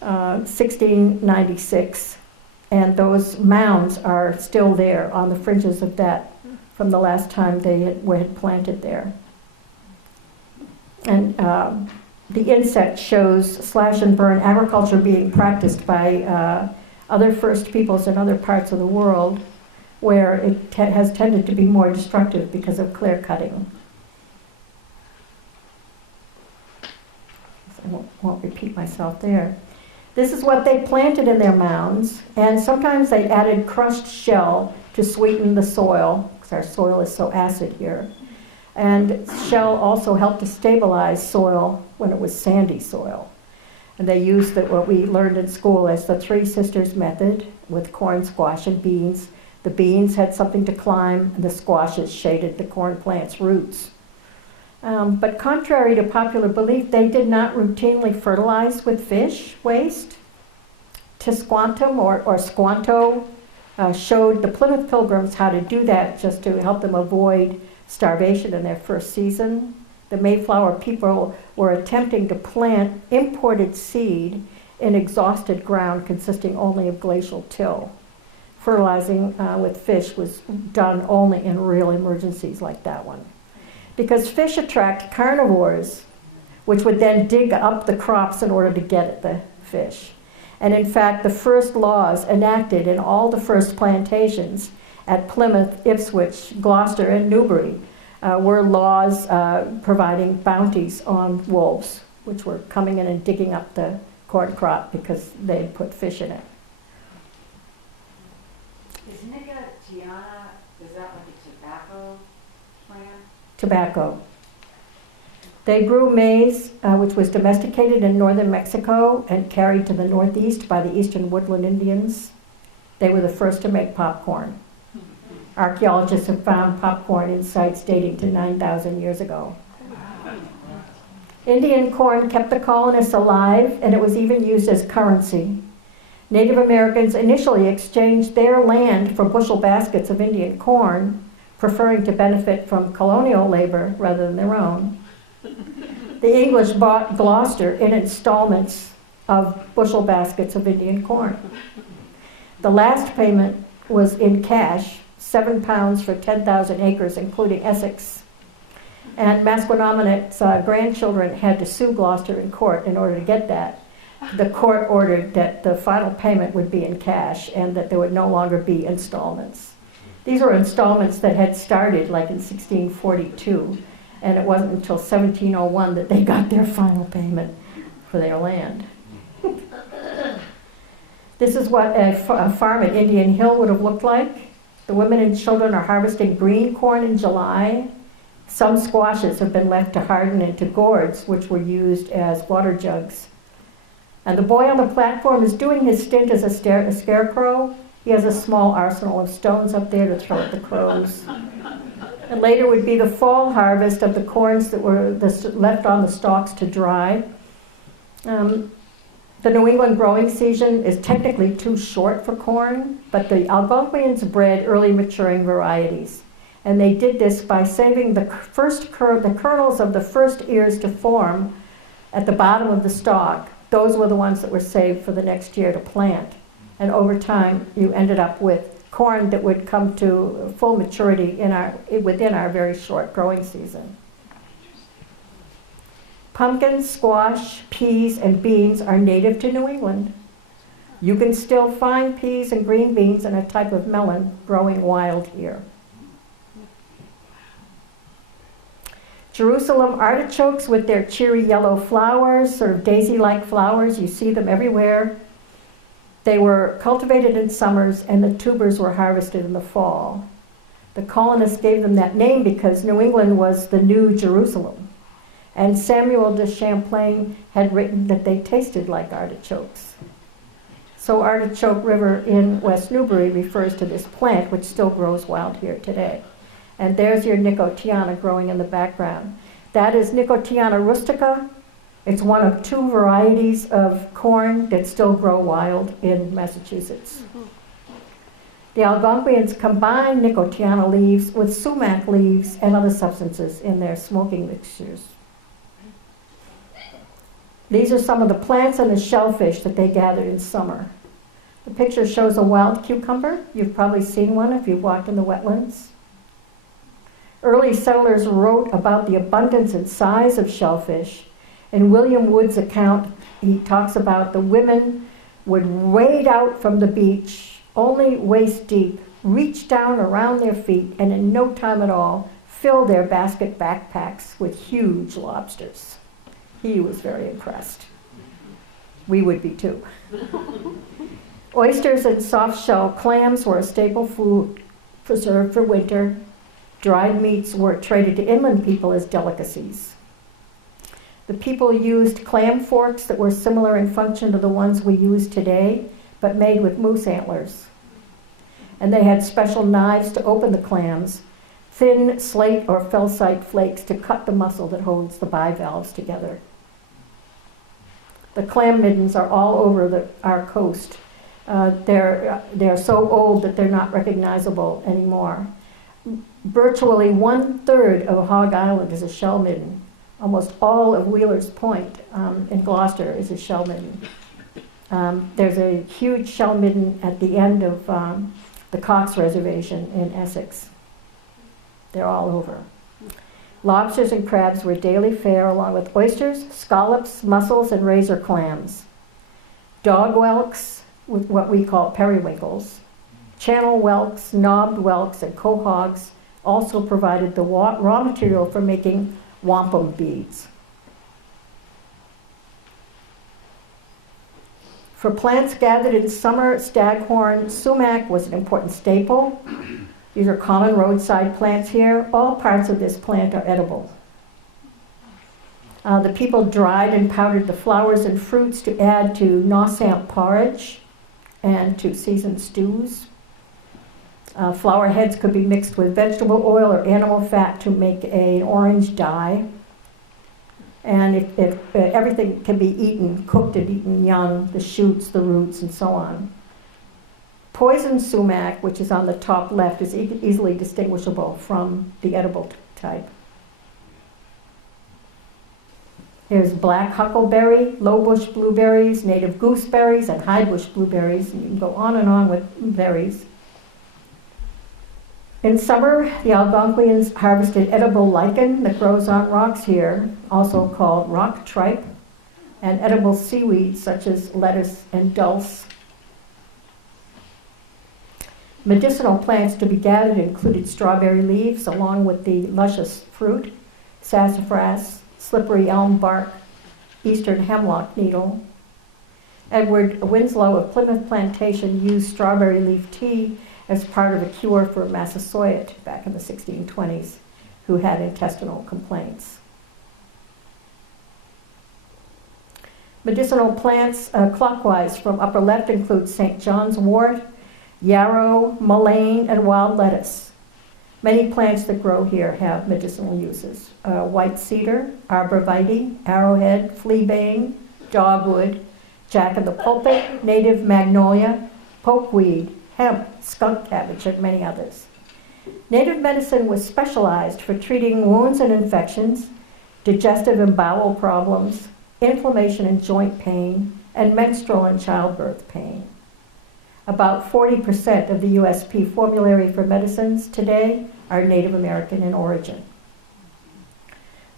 1696, and those mounds are still there on the fringes of that from the last time they had planted there. And the inset shows slash and burn agriculture being practiced by other First Peoples in other parts of the world where it has tended to be more destructive because of clear cutting. I won't repeat myself there. This is what they planted in their mounds, and sometimes they added crushed shell to sweeten the soil, because our soil is so acid here. And shell also helped to stabilize soil when it was sandy soil. And they used what we learned in school as the Three Sisters method with corn, squash, and beans. The beans had something to climb, and the squashes shaded the corn plant's roots. But contrary to popular belief, they did not routinely fertilize with fish waste. Tisquantum or Squanto showed the Plymouth Pilgrims how to do that just to help them avoid starvation in their first season. The Mayflower people were attempting to plant imported seed in exhausted ground consisting only of glacial till. Fertilizing with fish was done only in real emergencies like that one. Because fish attract carnivores, which would then dig up the crops in order to get at the fish. And in fact, the first laws enacted in all the first plantations at Plymouth, Ipswich, Gloucester, and Newbury were laws providing bounties on wolves, which were coming in and digging up the corn crop because they had put fish in it. Is Nicotiana, is that like a tobacco plant? Tobacco. They grew maize, which was domesticated in northern Mexico and carried to the northeast by the eastern woodland Indians. They were the first to make popcorn. Archaeologists have found popcorn in sites dating to 9,000 years ago. Indian corn kept the colonists alive, and it was even used as currency. Native Americans initially exchanged their land for bushel baskets of Indian corn, preferring to benefit from colonial labor rather than their own. The English bought Gloucester in installments of bushel baskets of Indian corn. The last payment was in cash, £7 for 10,000 acres, including Essex. And Masquinonet's grandchildren had to sue Gloucester in court in order to get that. The court ordered that the final payment would be in cash and that there would no longer be installments. These were installments that had started like in 1642, and it wasn't until 1701 that they got their final payment for their land. This is what a farm at Indian Hill would have looked like. The women and children are harvesting green corn in July. Some squashes have been left to harden into gourds, which were used as water jugs. And the boy on the platform is doing his stint as a scarecrow. He has a small arsenal of stones up there to throw at the crows. And later would be the fall harvest of the corns that were left on the stalks to dry. The New England growing season is technically too short for corn, but the Algonquians bred early maturing varieties. And they did this by saving the kernels of the first ears to form at the bottom of the stalk. Those were the ones that were saved for the next year to plant. And over time, you ended up with corn that would come to full maturity within our very short growing season. Pumpkins, squash, peas, and beans are native to New England. You can still find peas and green beans and a type of melon growing wild here. Jerusalem artichokes with their cheery yellow flowers, sort of daisy-like flowers, you see them everywhere. They were cultivated in summers and the tubers were harvested in the fall. The colonists gave them that name because New England was the new Jerusalem. And Samuel de Champlain had written that they tasted like artichokes. So Artichoke River in West Newbury refers to this plant, which still grows wild here today. And there's your Nicotiana growing in the background. That is Nicotiana rustica. It's one of two varieties of corn that still grow wild in Massachusetts. The Algonquians combined Nicotiana leaves with sumac leaves and other substances in their smoking mixtures. These are some of the plants and the shellfish that they gathered in summer. The picture shows a wild cucumber. You've probably seen one if you've walked in the wetlands. Early settlers wrote about the abundance and size of shellfish. In William Wood's account, he talks about the women would wade out from the beach, only waist deep, reach down around their feet, and in no time at all, fill their basket backpacks with huge lobsters. He was very impressed. We would be too. Oysters and soft-shell clams were a staple food preserved for winter. Dried meats were traded to inland people as delicacies. The people used clam forks that were similar in function to the ones we use today, but made with moose antlers. And they had special knives to open the clams, thin slate or felsite flakes to cut the muscle that holds the bivalves together. The clam middens are all over our coast. They're so old that they're not recognizable anymore. Virtually 1/3 of Hog Island is a shell midden. Almost all of Wheeler's Point in Gloucester is a shell midden. There's a huge shell midden at the end of the Cox Reservation in Essex. They're all over. Lobsters and crabs were daily fare along with oysters, scallops, mussels, and razor clams. Dog whelks, with what we call periwinkles, channel whelks, knobbed whelks, and quahogs also provided the raw material for making wampum beads. For plants gathered in summer, staghorn, sumac was an important staple. These are common roadside plants here. All parts of this plant are edible. The people dried and powdered the flowers and fruits to add to Nausamp porridge and to seasoned stews. Flower heads could be mixed with vegetable oil or animal fat to make an orange dye. And if everything can be eaten, cooked and eaten young, the shoots, the roots, and so on. Poison sumac, which is on the top left, is easily distinguishable from the edible type. Here's black huckleberry, lowbush blueberries, native gooseberries, and highbush blueberries. And you can go on and on with berries. In summer, the Algonquians harvested edible lichen that grows on rocks here, also called rock tripe, and edible seaweeds such as lettuce and dulse. Medicinal plants to be gathered included strawberry leaves along with the luscious fruit, sassafras, slippery elm bark, eastern hemlock needle. Edward Winslow of Plymouth Plantation used strawberry leaf tea as part of a cure for Massasoit back in the 1620s, who had intestinal complaints. Medicinal plants clockwise from upper left include St. John's wort, yarrow, mullein, and wild lettuce. Many plants that grow here have medicinal uses. White cedar, arborvitae, arrowhead, fleabane, dogwood, jack of the pulpit, native magnolia, pokeweed, hemp, skunk cabbage, and many others. Native medicine was specialized for treating wounds and infections, digestive and bowel problems, inflammation and joint pain, and menstrual and childbirth pain. About 40% of the USP formulary for medicines today are Native American in origin.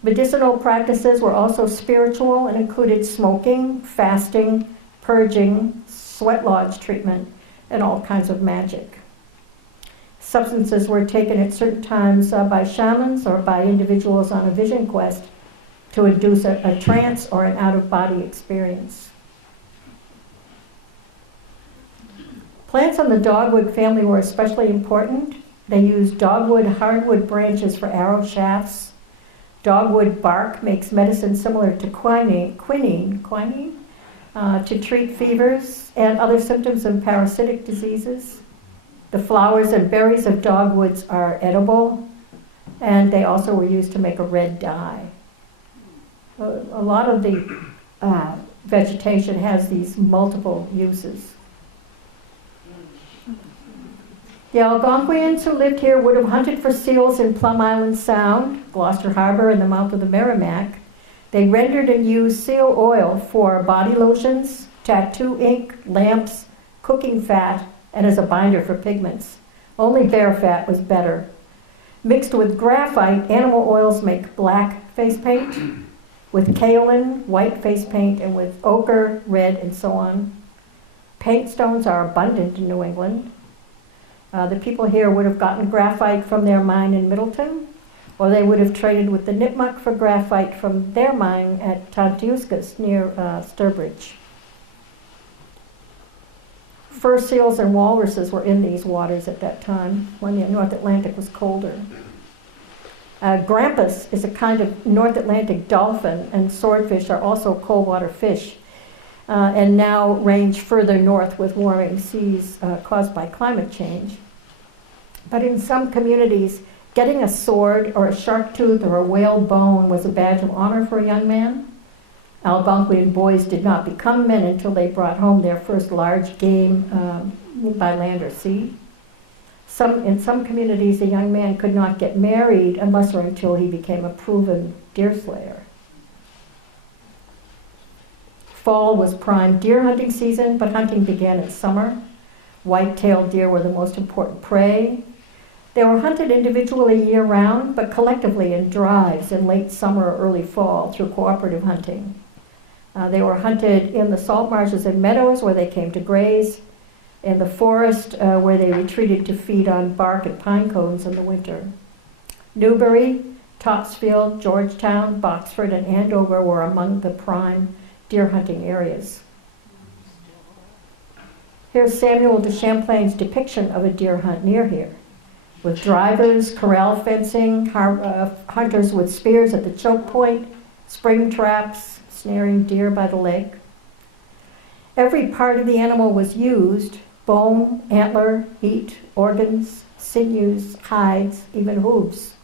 Medicinal practices were also spiritual and included smoking, fasting, purging, sweat lodge treatment, and all kinds of magic. Substances were taken at certain times by shamans or by individuals on a vision quest to induce a trance or an out-of-body experience. Plants on the dogwood family were especially important. They used dogwood hardwood branches for arrow shafts. Dogwood bark makes medicine similar to quinine, to treat fevers and other symptoms of parasitic diseases. The flowers and berries of dogwoods are edible, and they also were used to make a red dye. A lot of the vegetation has these multiple uses. The Algonquians who lived here would have hunted for seals in Plum Island Sound, Gloucester Harbor, and the mouth of the Merrimack. They rendered and used seal oil for body lotions, tattoo ink, lamps, cooking fat, and as a binder for pigments. Only bear fat was better. Mixed with graphite, animal oils make black face paint, with kaolin, white face paint, and with ochre, red, and so on. Paint stones are abundant in New England. The people here would have gotten graphite from their mine in Middleton, or they would have traded with the Nipmuc for graphite from their mine at Tantiuscus near Sturbridge. Fur seals and walruses were in these waters at that time when the North Atlantic was colder. Grampus is a kind of North Atlantic dolphin, and swordfish are also cold water fish, and now range further north with warming seas caused by climate change. But in some communities, getting a sword or a shark tooth or a whale bone was a badge of honor for a young man. Algonquian boys did not become men until they brought home their first large game by land or sea. In some communities, a young man could not get married unless or until he became a proven deer slayer. Fall was prime deer hunting season, but hunting began in summer. White-tailed deer were the most important prey. They were hunted individually year-round, but collectively in drives in late summer or early fall through cooperative hunting. They were hunted in the salt marshes and meadows where they came to graze, in the forest where they retreated to feed on bark and pine cones in the winter. Newbury, Topsfield, Georgetown, Boxford, and Andover were among the prime deer hunting areas. Here's Samuel de Champlain's depiction of a deer hunt near here, with drivers, corral fencing, hunters with spears at the choke point, spring traps, snaring deer by the lake. Every part of the animal was used: bone, antler, meat, organs, sinews, hides, even hooves.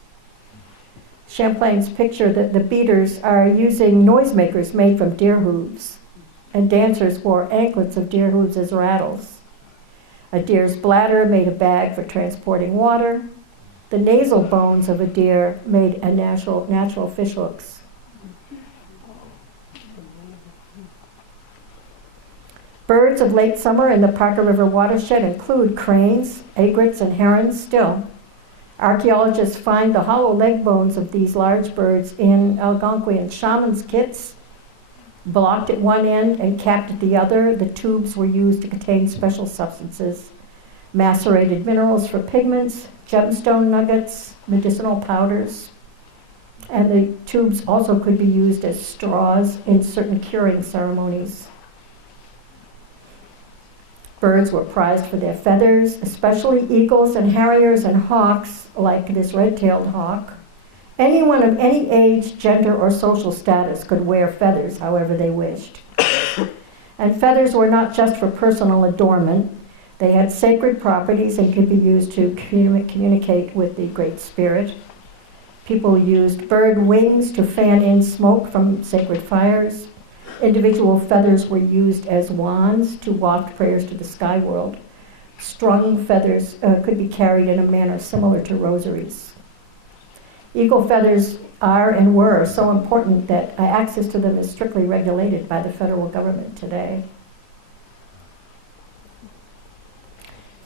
Champlain's picture that the beaters are using noisemakers made from deer hooves, and dancers wore anklets of deer hooves as rattles. A deer's bladder made a bag for transporting water. The nasal bones of a deer made a natural fish hooks. Birds of late summer in the Parker River watershed include cranes, egrets, and herons still. Archaeologists find the hollow leg bones of these large birds in Algonquian shamans' kits, blocked at one end and capped at the other. The tubes were used to contain special substances, macerated minerals for pigments, gemstone nuggets, medicinal powders, and the tubes also could be used as straws in certain curing ceremonies. Birds were prized for their feathers, especially eagles and harriers and hawks, like this red-tailed hawk. Anyone of any age, gender, or social status could wear feathers however they wished. And feathers were not just for personal adornment. They had sacred properties and could be used to communicate with the Great Spirit. People used bird wings to fan in smoke from sacred fires. Individual feathers were used as wands to waft prayers to the sky world. Strung feathers could be carried in a manner similar to rosaries. Eagle feathers are and were so important that access to them is strictly regulated by the federal government today.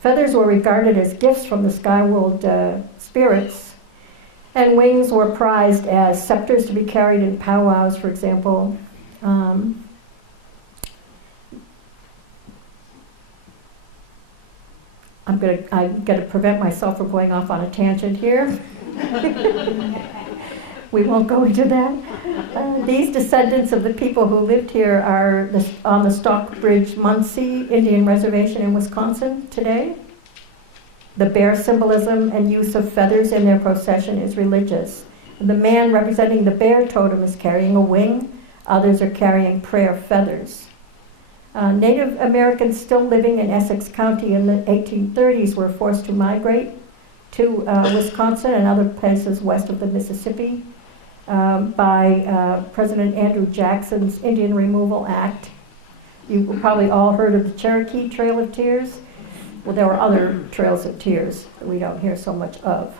Feathers were regarded as gifts from the sky world spirits, and wings were prized as scepters to be carried in powwows, for example. I'm gonna prevent myself from going off on a tangent here. We won't go into that. These descendants of the people who lived here are on the Stockbridge-Muncie Indian Reservation in Wisconsin today. The bear symbolism and use of feathers in their procession is religious. The man representing the bear totem is carrying a wing. Others are carrying prayer feathers. Native Americans still living in Essex County in the 1830s were forced to migrate to Wisconsin and other places west of the Mississippi by President Andrew Jackson's Indian Removal Act. You've probably all heard of the Cherokee Trail of Tears. Well, there were other trails of tears that we don't hear so much of.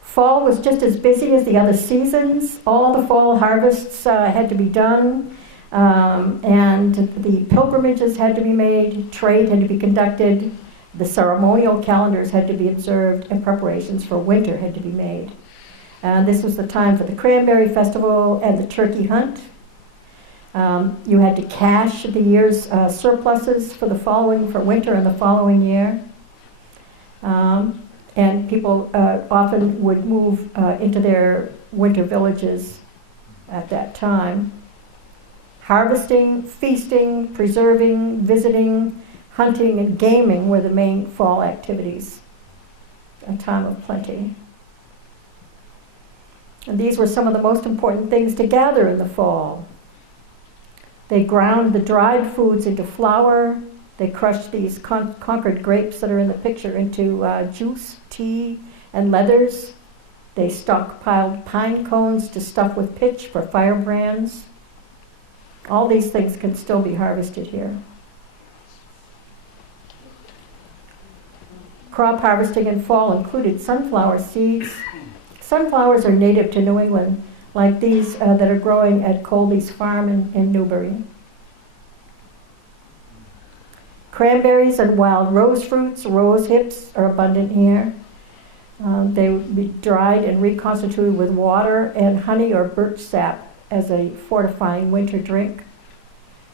Fall was just as busy as the other seasons. All the fall harvests had to be done, and the pilgrimages had to be made, trade had to be conducted, the ceremonial calendars had to be observed, and preparations for winter had to be made. And this was the time for the Cranberry Festival and the turkey hunt. You had to cash the year's surpluses for winter and the following year. And people often would move into their winter villages at that time. Harvesting, feasting, preserving, visiting, hunting, and gaming were the main fall activities, a time of plenty. And these were some of the most important things to gather in the fall. They ground the dried foods into flour. They crushed these Concord grapes that are in the picture into juice, tea, and leathers. They stockpiled pine cones to stuff with pitch for firebrands. All these things can still be harvested here. Crop harvesting in fall included sunflower seeds. Sunflowers are native to New England, like these that are growing at Colby's farm in Newbury. Cranberries and wild rose fruits, rose hips are abundant here. They would be dried and reconstituted with water and honey or birch sap as a fortifying winter drink.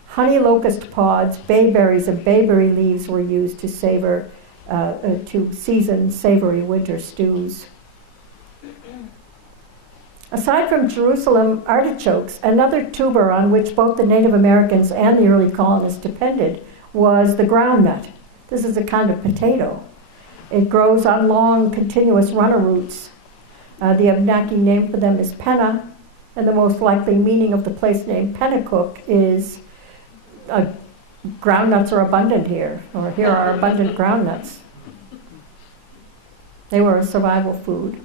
Honey locust pods, bayberries, and bayberry leaves were used to season savory winter stews. Aside from Jerusalem artichokes, another tuber on which both the Native Americans and the early colonists depended was the groundnut. This is a kind of potato. It grows on long, continuous runner roots. The Abenaki name for them is penna, and the most likely meaning of the place name Pennacook is groundnuts are abundant here, or here are abundant groundnuts. They were a survival food.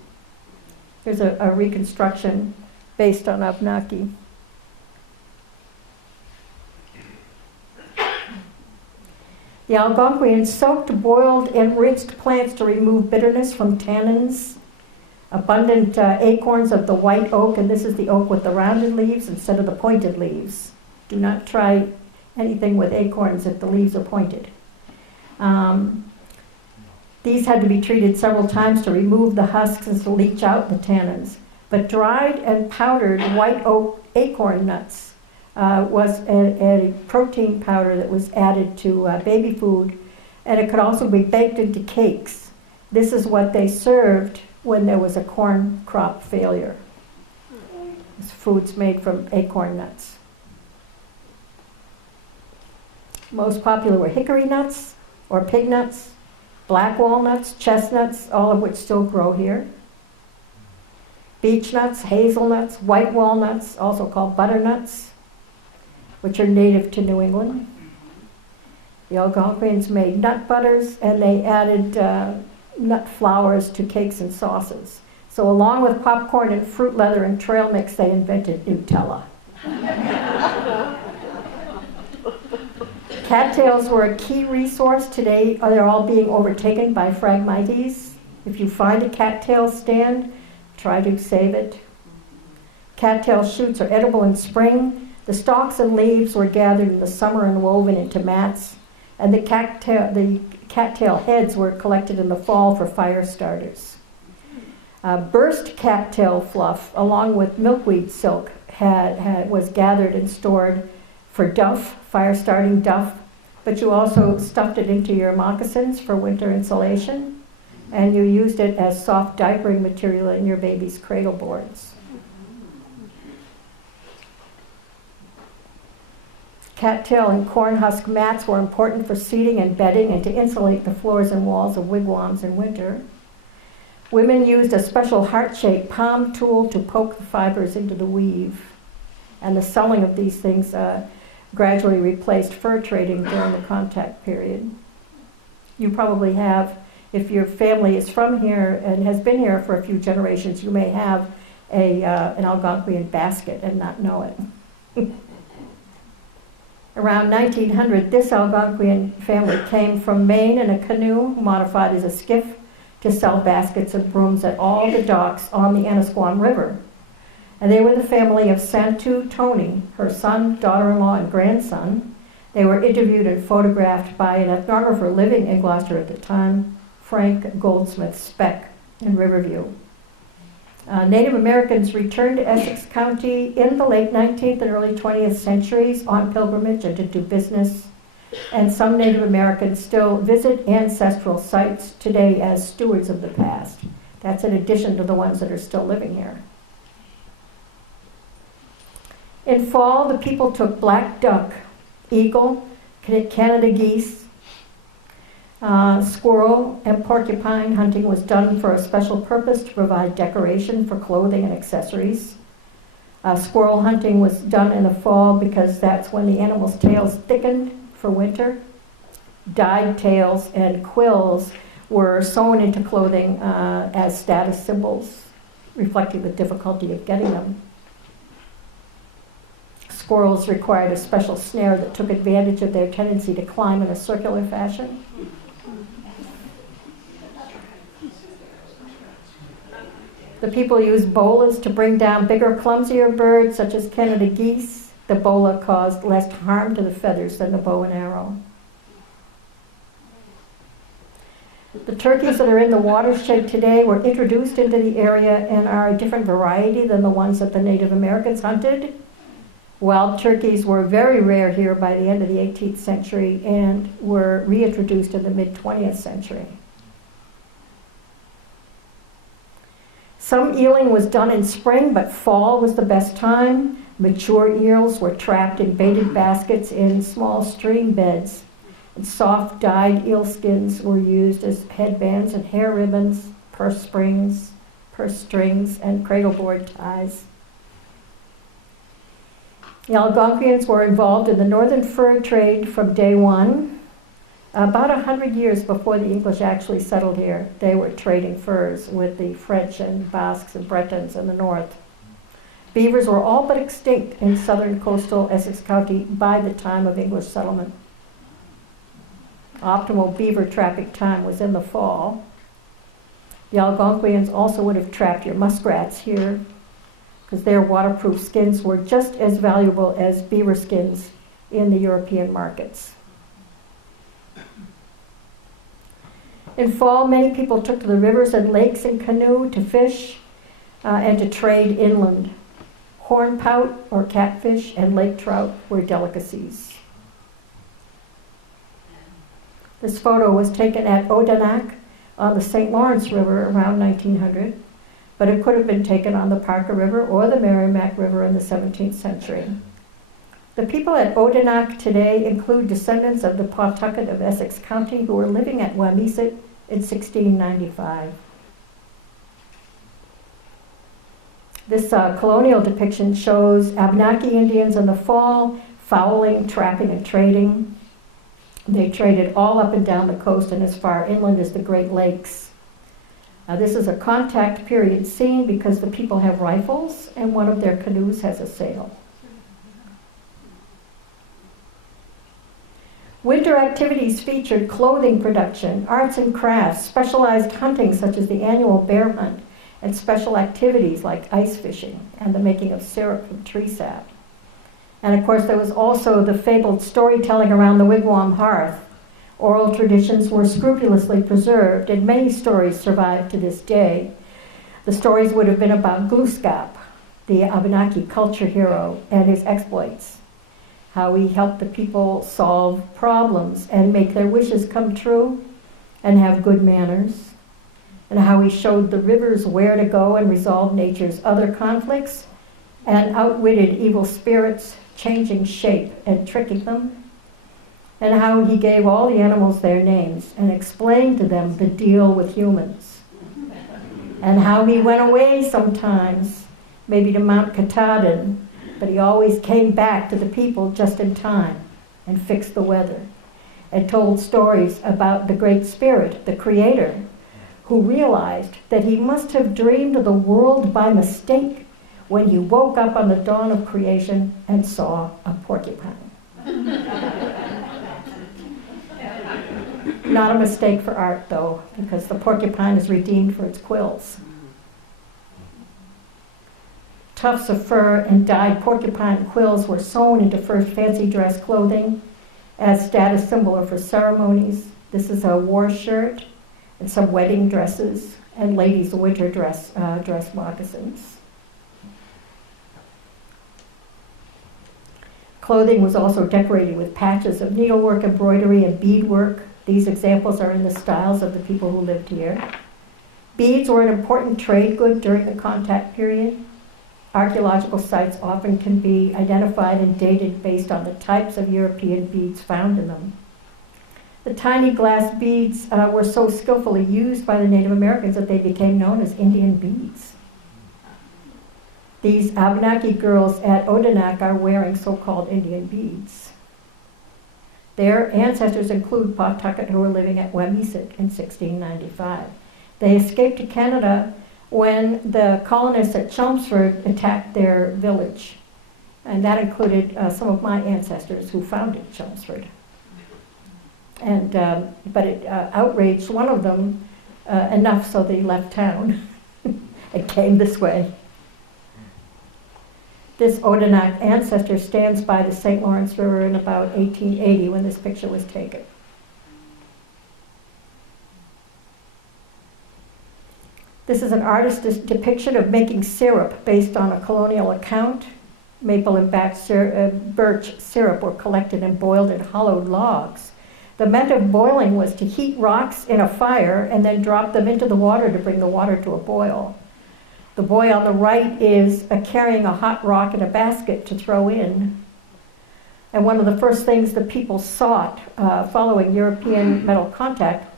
Here's a reconstruction based on Abenaki. The Algonquians soaked, boiled, and rinsed plants to remove bitterness from tannins. Abundant acorns of the white oak, and this is the oak with the rounded leaves instead of the pointed leaves. Do not try anything with acorns if the leaves are pointed. These had to be treated several times to remove the husks and to leach out the tannins. But dried and powdered white oak acorn nuts was a protein powder that was added to baby food, and it could also be baked into cakes. This is what they served when there was a corn crop failure. It's foods made from acorn nuts. Most popular were hickory nuts or pig nuts, black walnuts, chestnuts, all of which still grow here. Beech nuts, hazelnuts, white walnuts, also called butternuts, which are native to New England. The Algonquians made nut butters, and they added nut flours to cakes and sauces. So along with popcorn and fruit leather and trail mix, they invented Nutella. Cattails were a key resource. Today, they're all being overtaken by Phragmites. If you find a cattail stand, try to save it. Cattail shoots are edible in spring. The stalks and leaves were gathered in the summer and woven into mats. And the cattail heads were collected in the fall for fire starters. Burst cattail fluff, along with milkweed silk, was gathered and stored for duff, fire-starting duff, but you also stuffed it into your moccasins for winter insulation, and you used it as soft diapering material in your baby's cradle boards. Cattail and corn husk mats were important for seating and bedding and to insulate the floors and walls of wigwams in winter. Women used a special heart-shaped palm tool to poke the fibers into the weave, and the selling of these things gradually replaced fur trading during the contact period. You probably have, if your family is from here and has been here for a few generations, you may have an Algonquian basket and not know it. Around 1900, this Algonquian family came from Maine in a canoe modified as a skiff to sell baskets and brooms at all the docks on the Annisquam River. And they were the family of Santu Tony, her son, daughter-in-law, and grandson. They were interviewed and photographed by an ethnographer living in Gloucester at the time, Frank Goldsmith Speck, in Riverview. Native Americans returned to Essex County in the late 19th and early 20th centuries on pilgrimage and to do business. And some Native Americans still visit ancestral sites today as stewards of the past. That's in addition to the ones that are still living here. In fall, the people took black duck, eagle, Canada geese, squirrel, and porcupine. Hunting was done for a special purpose to provide decoration for clothing and accessories. Squirrel hunting was done in the fall because that's when the animal's tails thickened for winter. Dyed tails and quills were sewn into clothing as status symbols, reflecting the difficulty of getting them. Squirrels required a special snare that took advantage of their tendency to climb in a circular fashion. The people used bolas to bring down bigger, clumsier birds, such as Canada geese. The bola caused less harm to the feathers than the bow and arrow. The turkeys that are in the watershed today were introduced into the area and are a different variety than the ones that the Native Americans hunted. Wild turkeys were very rare here by the end of the 18th century and were reintroduced in the mid-20th century. Some eeling was done in spring, but fall was the best time. Mature eels were trapped in baited baskets in small stream beds. And soft dyed eel skins were used as headbands and hair ribbons, purse strings, and cradleboard ties. The Algonquians were involved in the northern fur trade from day one. About 100 years before the English actually settled here, they were trading furs with the French and Basques and Bretons in the north. Beavers were all but extinct in southern coastal Essex County by the time of English settlement. Optimal beaver trapping time was in the fall. The Algonquians also would have trapped your muskrats here because their waterproof skins were just as valuable as beaver skins in the European markets. In fall, many people took to the rivers and lakes in canoe to fish and to trade inland. Hornpout, or catfish, and lake trout were delicacies. This photo was taken at Odanak on the St. Lawrence River around 1900, but it could have been taken on the Parker River or the Merrimack River in the 17th century. The people at Odanak today include descendants of the Pawtucket of Essex County who were living at Wamisit in 1695. This colonial depiction shows Abenaki Indians in the fall, fowling, trapping, and trading. They traded all up and down the coast and as far inland as the Great Lakes. This is a contact period scene because the people have rifles and one of their canoes has a sail. Winter activities featured clothing production, arts and crafts, specialized hunting such as the annual bear hunt, and special activities like ice fishing and the making of syrup from tree sap. And of course there was also the fabled storytelling around the wigwam hearth. Oral traditions were scrupulously preserved and many stories survive to this day. The stories would have been about Glooskap, the Abenaki culture hero, and his exploits. How he helped the people solve problems and make their wishes come true and have good manners. And how he showed the rivers where to go and resolve nature's other conflicts and outwitted evil spirits, changing shape and tricking them. And how he gave all the animals their names and explained to them the deal with humans. And how he went away sometimes, maybe to Mount Katahdin, but he always came back to the people just in time and fixed the weather and told stories about the Great Spirit, the Creator, who realized that he must have dreamed of the world by mistake when he woke up on the dawn of creation and saw a porcupine. Not a mistake for art, though, because the porcupine is redeemed for its quills. Tufts of fur and dyed porcupine quills were sewn into first fancy dress clothing as status symbol or for ceremonies. This is a war shirt and some wedding dresses, and ladies' winter dress moccasins. Clothing was also decorated with patches of needlework, embroidery, and beadwork. These examples are in the styles of the people who lived here. Beads were an important trade good during the contact period. Archaeological sites often can be identified and dated based on the types of European beads found in them. The tiny glass beads were so skillfully used by the Native Americans that they became known as Indian beads. These Abenaki girls at Odanak are wearing so-called Indian beads. Their ancestors include Pawtucket, who were living at Wamisit in 1695. They escaped to Canada when the colonists at Chelmsford attacked their village. And that included some of my ancestors who founded Chelmsford. And, but it outraged one of them enough so they left town and came this way. This Odanak ancestor stands by the St. Lawrence River in about 1880 when this picture was taken. This is an artist's depiction of making syrup based on a colonial account. Maple and birch syrup were collected and boiled in hollowed logs. The method of boiling was to heat rocks in a fire and then drop them into the water to bring the water to a boil. The boy on the right is carrying a hot rock in a basket to throw in. And one of the first things the people sought following European metal contact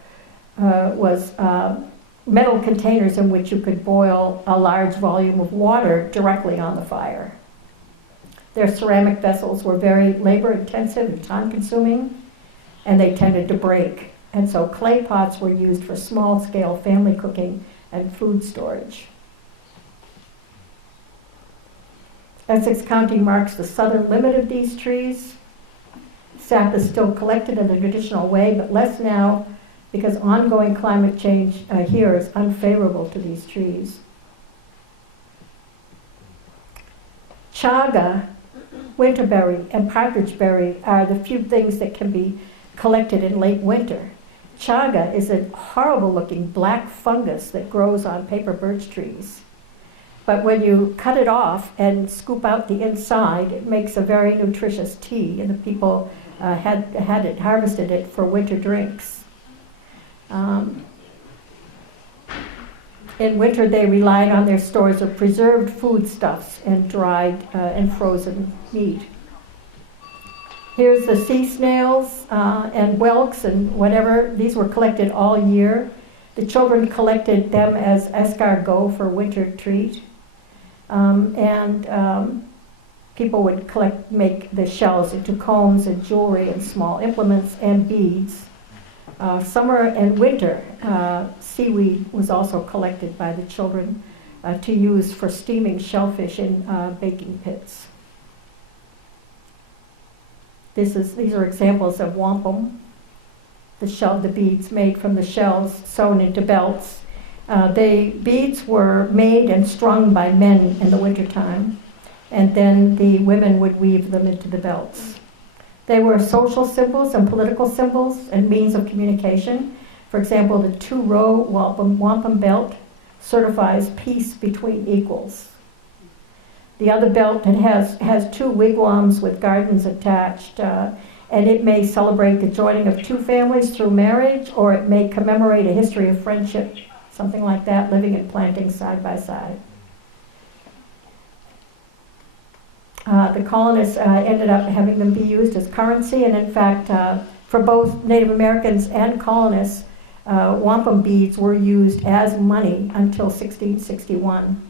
was metal containers in which you could boil a large volume of water directly on the fire. Their ceramic vessels were very labor-intensive and time-consuming, and they tended to break. And so clay pots were used for small-scale family cooking and food storage. Essex County marks the southern limit of these trees. Sap is still collected in the traditional way, but less now because ongoing climate change here is unfavorable to these trees. Chaga, winterberry, and partridgeberry are the few things that can be collected in late winter. Chaga is a horrible-looking black fungus that grows on paper birch trees. But when you cut it off and scoop out the inside, it makes a very nutritious tea, and the people harvested it for winter drinks. In winter, they relied on their stores of preserved foodstuffs and dried and frozen meat. Here's the sea snails and whelks and whatever. These were collected all year. The children collected them as escargot for winter treat. People would make the shells into combs and jewelry and small implements and beads. Summer and winter, seaweed was also collected by the children to use for steaming shellfish in baking pits. These are examples of wampum, the beads made from the shells sewn into belts. The beads were made and strung by men in the wintertime, and then the women would weave them into the belts. They were social symbols and political symbols and means of communication. For example, the 2-row wampum belt certifies peace between equals. The other belt has 2 wigwams with gardens attached, and it may celebrate the joining of 2 families through marriage, or it may commemorate a history of friendship, something like that, living and planting side by side. The colonists ended up having them be used as currency, and in fact, for both Native Americans and colonists, wampum beads were used as money until 1661.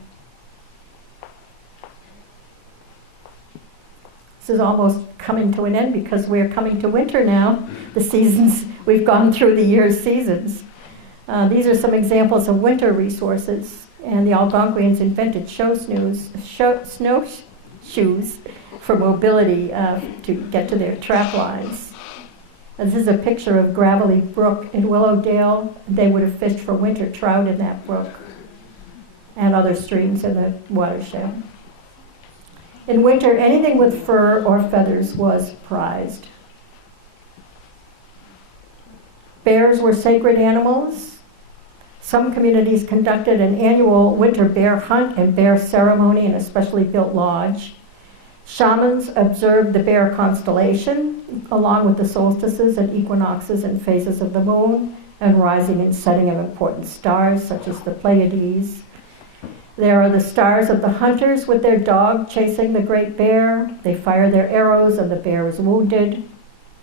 This is almost coming to an end because we're coming to winter now. The seasons, we've gone through the year's seasons. These are some examples of winter resources, and the Algonquians invented snowshoes for mobility to get to their trap lines. This is a picture of Gravelly Brook in Willowdale. They would have fished for winter trout in that brook and other streams in the watershed. In winter, anything with fur or feathers was prized. Bears were sacred animals. Some communities conducted an annual winter bear hunt and bear ceremony in a specially built lodge. Shamans observed the bear constellation, along with the solstices and equinoxes and phases of the moon, and rising and setting of important stars, such as the Pleiades. There are the stars of the hunters with their dog chasing the great bear. They fire their arrows and the bear is wounded.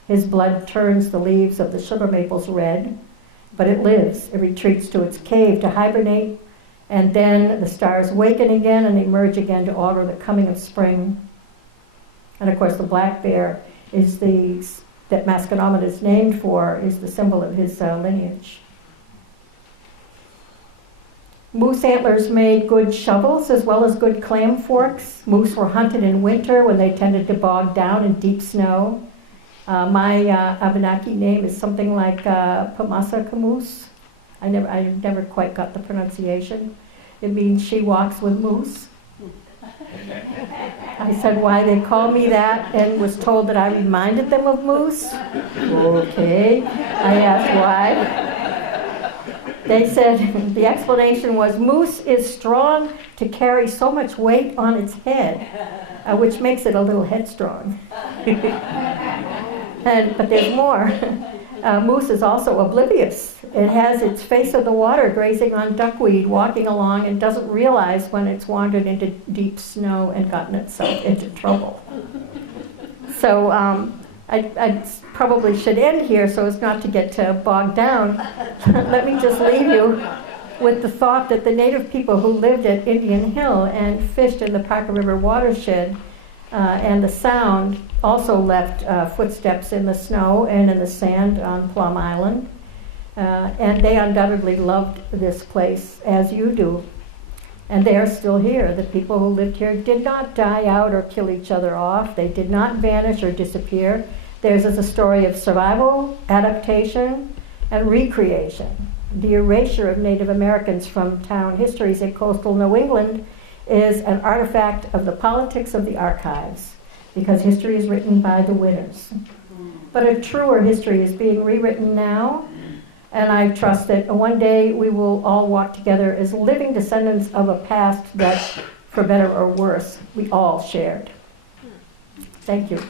His blood turns the leaves of the sugar maples red, but it lives. It retreats to its cave to hibernate, and then the stars waken again and emerge again to augur the coming of spring. And of course, the black bear is that Masconomet is named for, is the symbol of his lineage. Moose antlers made good shovels as well as good clam forks. Moose were hunted in winter when they tended to bog down in deep snow. My Abenaki name is something like Pamasa Camoose. I never quite got the pronunciation. It means she walks with moose. I said why they called me that and was told that I reminded them of moose. Okay, I asked why. They said the explanation was moose is strong to carry so much weight on its head, which makes it a little headstrong. But there's more. Moose is also oblivious. It has its face of the water grazing on duckweed, walking along, and doesn't realize when it's wandered into deep snow and gotten itself into trouble. So I probably should end here so as not to get bogged down. Let me just leave you with the thought that the native people who lived at Indian Hill and fished in the Parker River watershed And the sound also left footsteps in the snow and in the sand on Plum Island. And they undoubtedly loved this place, as you do. And they are still here. The people who lived here did not die out or kill each other off. They did not vanish or disappear. Theirs is a story of survival, adaptation, and recreation. The erasure of Native Americans from town histories in coastal New England is an artifact of the politics of the archives, because history is written by the winners. But a truer history is being rewritten now, and I trust that one day we will all walk together as living descendants of a past that, for better or worse, we all shared. Thank you.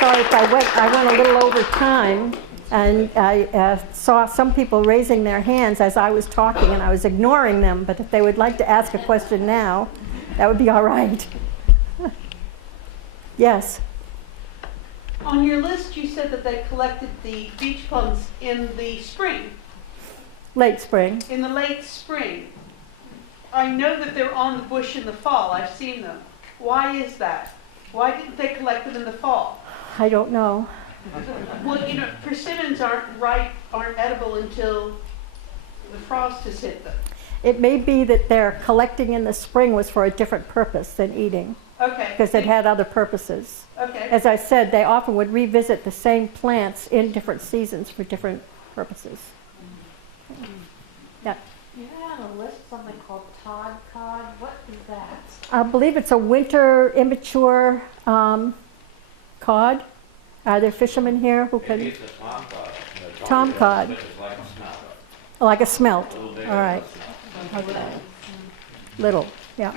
Sorry if I went a little over time, and I saw some people raising their hands as I was talking, and I was ignoring them, but if they would like to ask a question now, that would be all right. Yes? On your list, you said that they collected the beach plums in the spring, Late spring. in the late spring. I know that they're on the bush in the fall. I've seen them. Why is that? Why didn't they collect them in the fall? I don't know. Well, you know, persimmons aren't edible until the frost has hit them. It may be that their collecting in the spring was for a different purpose than eating, Okay. because it had other purposes. Okay. As I said, they often would revisit the same plants in different seasons for different purposes. Yeah. You had on a list something called Todd cod. What is that? I believe it's a winter immature cod. Are there fishermen here who can? It's a tom cod. Tom cod. It's like a smell. Like a smelt. A little bit. All right. Okay. Little, yeah.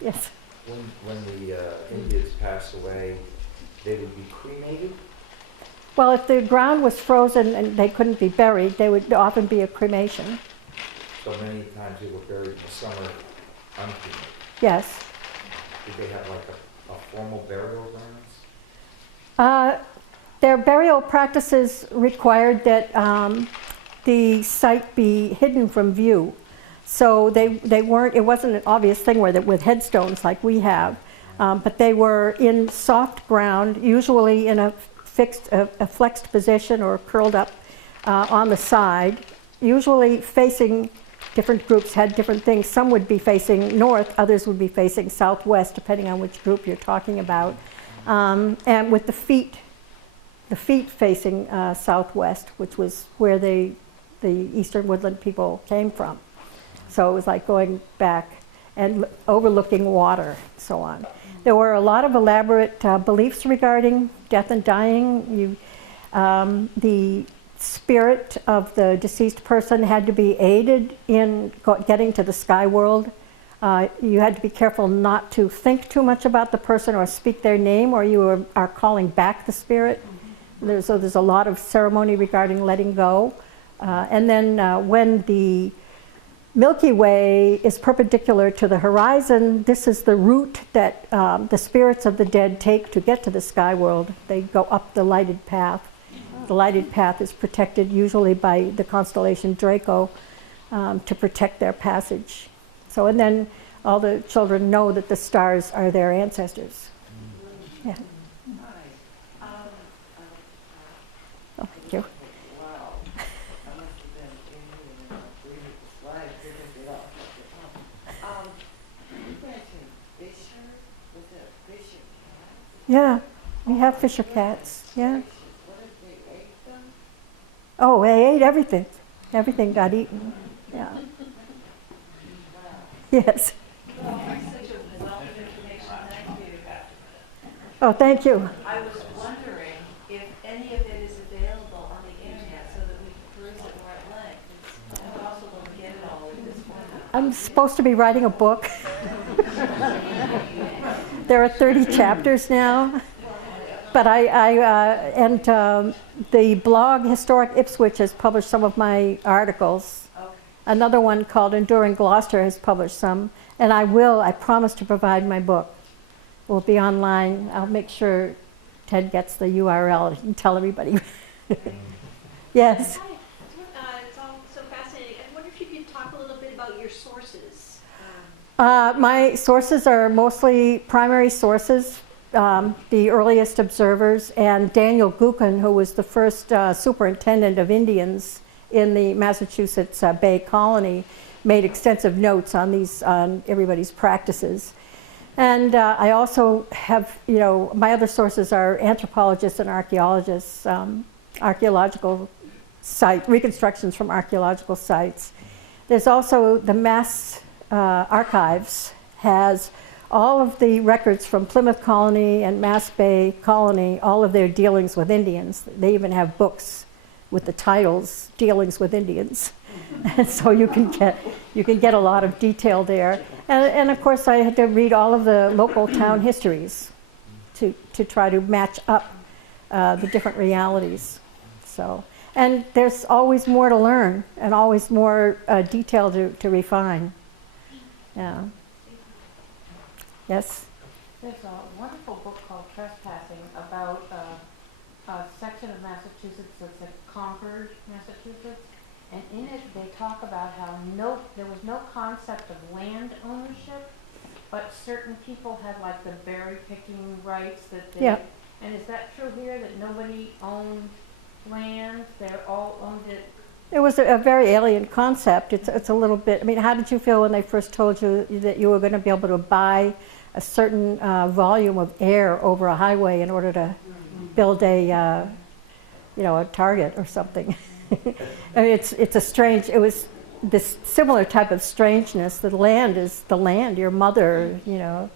Yes. When the Indians passed away, they would be cremated? Well, if the ground was frozen and they couldn't be buried, they would often be a cremation. So many times they were buried in the summer uncremated. Yes. Did they have like a formal burial grounds? Their burial practices required that the site be hidden from view. So they weren't, it wasn't an obvious thing with headstones like we have, but they were in soft ground, usually in a flexed position or curled up on the side, usually facing. Different groups had different things. Some would be facing north, others would be facing southwest, depending on which group you're talking about. And with the feet facing southwest, which was where the eastern woodland people came from. So it was like going back and overlooking water, and so on. There were a lot of elaborate beliefs regarding death and dying. The spirit of the deceased person had to be aided in getting to the sky world. You had to be careful not to think too much about the person or speak their name, or you are calling back the spirit. So there's a lot of ceremony regarding letting go. And then when the Milky Way is perpendicular to the horizon, this is the route that the spirits of the dead take to get to the sky world. They go up the lighted path. The lighted path is protected usually by the constellation Draco to protect their passage. So, and then all the children know that the stars are their ancestors. Yeah. Oh, thank you. Wow. I must have been in here reading the slides, didn't get off. You mentioned Fisher, was it Fisher cat? Yeah, we have fisher cats. Yeah. What if they ate them? Oh, they ate everything. Everything got eaten. Yeah. Yes. Well, such a wealth of information. Thank you. Oh, thank you. I was wondering if any of it is available on the internet so that we can peruse it more at length. I also don't get it all in this format. I'm supposed to be writing a book. There are 30 chapters now. But the blog Historic Ipswich has published some of my articles. Okay. Another one called Enduring Gloucester has published some. And I promise to provide my book. It will be online. I'll make sure Ted gets the URL and tell everybody. Yes. Hi. It's all so fascinating. I wonder if you could talk a little bit about your sources. My sources are mostly primary sources, the earliest observers, and Daniel Gookin, who was the first superintendent of Indians in the Massachusetts Bay Colony, made extensive notes on these, on everybody's practices. And I also have, you know, my other sources are anthropologists and archaeologists, archaeological site, reconstructions from archaeological sites. There's also the Mass Archives has all of the records from Plymouth Colony and Mass Bay Colony, all of their dealings with Indians. They even have books with the titles, Dealings with Indians. And so you can get a lot of detail there. And of course I had to read all of the local town histories to try to match up the different realities. So, and there's always more to learn and always more detail to refine. Yeah. Yes? There's a wonderful book called Trespassing about a section of Massachusetts that's at Concord, Massachusetts. And in it, they talk about how there was no concept of land ownership, but certain people had like the berry picking rights that they. Yeah. And is that true here, that nobody owned land? They all owned it? It was a very alien concept. It's a little bit, I mean, how did you feel when they first told you that you were going to be able to buy a certain volume of air over a highway in order to build a, you know, a Target or something? I mean, it's a strange, it was this similar type of strangeness. The land is the land, your mother, you know.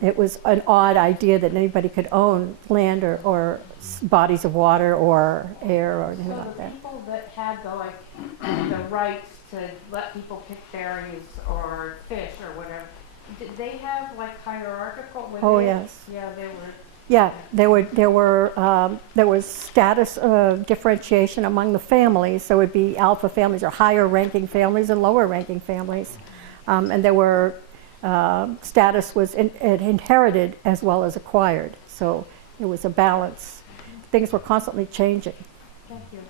It was an odd idea that anybody could own land or bodies of water or air or anything like that. So the people that had the rights to let people pick berries or fish or whatever, did they have like hierarchical? Oh, yes. Yeah, they were. Yeah, there was status differentiation among the families. So it would be alpha families or higher ranking families and lower ranking families. And there were, status was inherited as well as acquired. So it was a balance. Things were constantly changing. Thank you.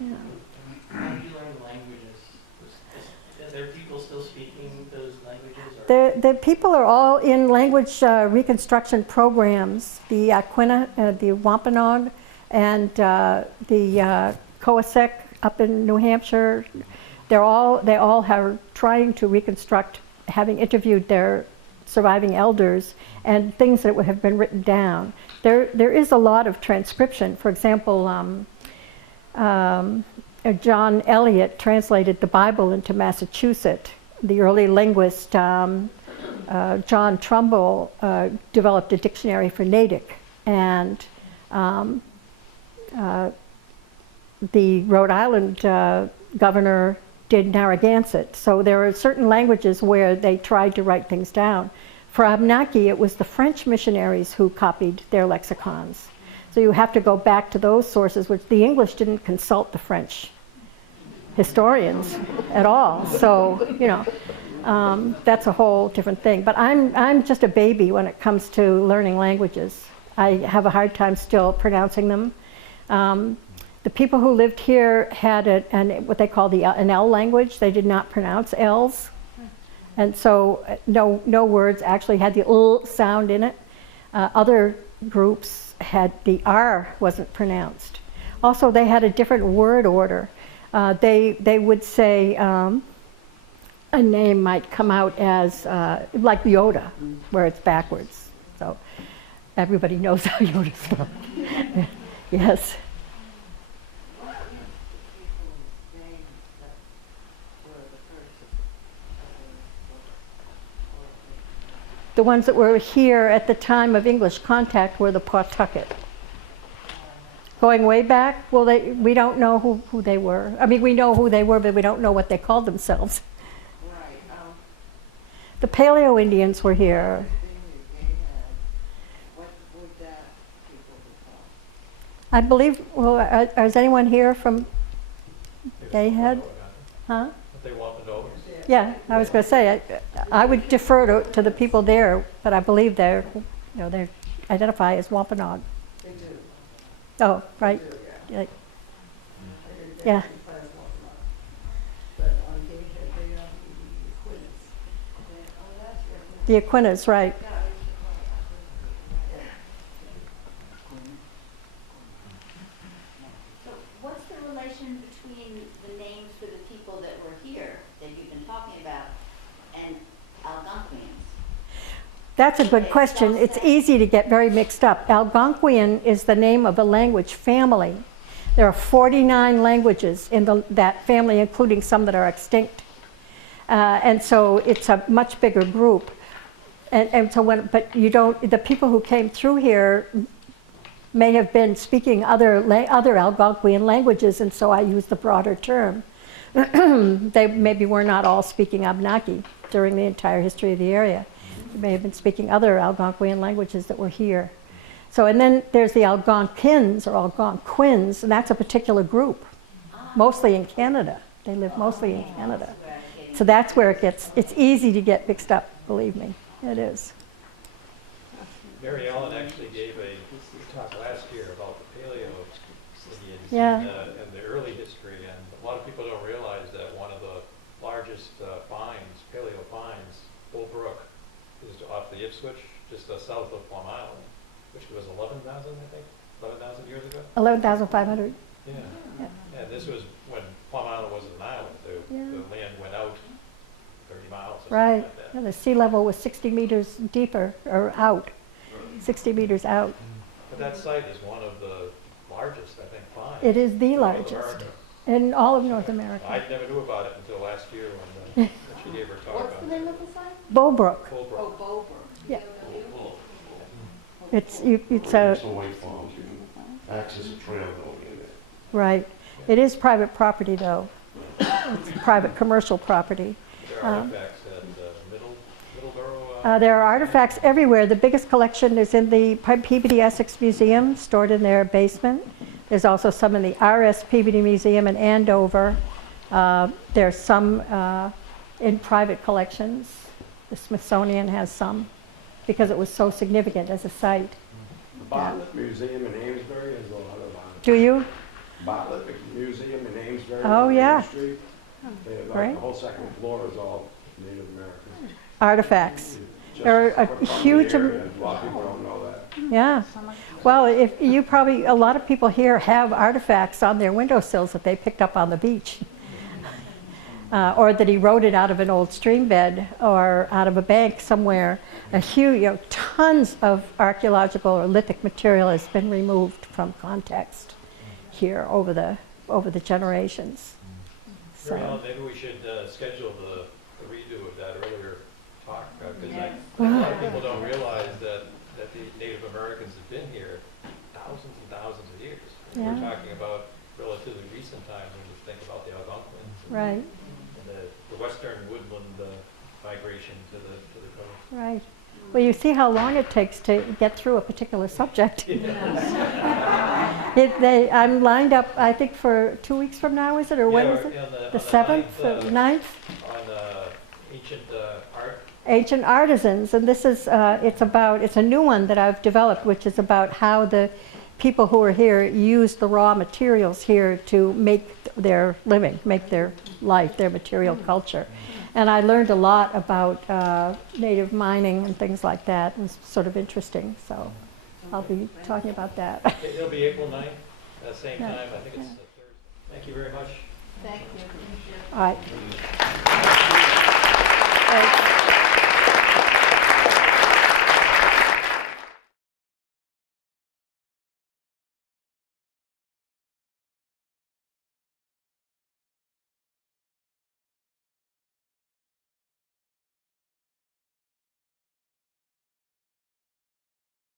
Yeah. How did you learn the languages? Are there people still speaking those languages? Or? The people are all in language reconstruction programs. The the Wampanoag and the Coasec up in New Hampshire. They all are trying to reconstruct, having interviewed their surviving elders and things that would have been written down. There is a lot of transcription. For example, John Eliot translated the Bible into Massachusetts. The early linguist John Trumbull developed a dictionary for Natick, and the Rhode Island governor did Narragansett. So there are certain languages where they tried to write things down. For Abenaki, it was the French missionaries who copied their lexicons. So you have to go back to those sources, which the English didn't consult the French historians at all. So, you know, that's a whole different thing. But I'm just a baby when it comes to learning languages. I have a hard time still pronouncing them. The people who lived here had what they call an L language. They did not pronounce L's. And so no words actually had the L sound in it. Other groups had the R wasn't pronounced. Also, they had a different word order. They would say a name might come out as like Yoda, where it's backwards. So everybody knows how Yoda's spelled. Yes. The ones that were here at the time of English contact were the Pawtucket. Going way back, well, we don't know who they were. I mean, we know who they were, but we don't know what they called themselves. Right. The Paleo Indians were here. What would that people be called? I believe, well, is anyone here from Gayhead? Huh? They wanted over. Yeah, I was going to say, I would defer to the people there, but I believe they identify as Wampanoag. Oh, right. Yeah. Yeah. The Aquinas, right. So what's the relation between the names for the people that were here that you've been talking about and Algonquians? That's a good question. It's easy to get very mixed up. Algonquian is the name of a language family. There are 49 languages in that family, including some that are extinct. And so it's a much bigger group. And so but you don't, the people who came through here may have been speaking other Algonquian languages, and so I use the broader term. They maybe were not all speaking Abenaki during the entire history of the area. They may have been speaking other Algonquian languages that were here. So, and then there's the Algonquins or Algonquins, and that's a particular group, mostly in Canada. They live mostly in Canada. So that's where it's easy to get mixed up, believe me. It is. Mary Ellen actually gave a talk last year about the Paleo Indians and the early history, and a lot of people don't realize that one of the largest finds, Paleo finds, Bull Brook, is off the Ipswich, just south of Plum Island, which was 11,000, I think, 11,000 years ago. 11,500. Yeah. And this was when Plum Island was an island. The land went out 30 miles or Right. something like that. Yeah, the sea level was 60 meters deeper, or out, 60 meters out. But that site is one of the largest, I think, finds. It is the in North largest America. in all of North America. I never knew about it until last year when she gave her talk What's the on name of the site? Bowbrook. Bull Oh, Brook. Bober. Yeah. B-O-W. It's a, It's a white farm, you can access a trail going in there. right. It is private property, though. It's private commercial property. There are artifacts at Middleborough. There are artifacts everywhere. The biggest collection is in the Peabody Essex Museum, stored in their basement. There's also some in the R.S. Peabody Museum in Andover. There's some in private collections. The Smithsonian has some because it was so significant as a site. The Bartlett Museum in Amesbury has a lot of Do you? Bartlett Museum in Amesbury. Oh, on yeah. Main Street. They have Great. the whole second floor is all Native American. Artifacts. Just There are a from the huge area, a lot of people don't know that. Yeah. Well, if you probably, a lot of people here have artifacts on their windowsills that they picked up on the beach. Or that he wrote it out of an old stream bed or out of a bank somewhere. A huge, tons of archaeological or lithic material has been removed from context here over the generations. Mary So, Ellen, maybe we should schedule the redo of that earlier talk, because Yes. a lot of people don't realize that the Native Americans have been here thousands and thousands of years. Yeah. We're talking about relatively recent times when we think about the Algonquins. right, And the western woodland migration to the coast. right. Well, you see how long it takes to get through a particular subject. I'm lined up, I think, for 2 weeks from now, is it? Or when is it? The 7th, or 9th? On ancient art. Ancient Artisans, and this is, it's a new one that I've developed, which is about how the people who are here use the raw materials here to make their living, make their life, their material culture. And I learned a lot about native mining and things like that. It was sort of interesting, so I'll be talking about that. It'll be April 9th, same Yeah. time, I think it's Thursday. Thank you very much. Thank you. All right.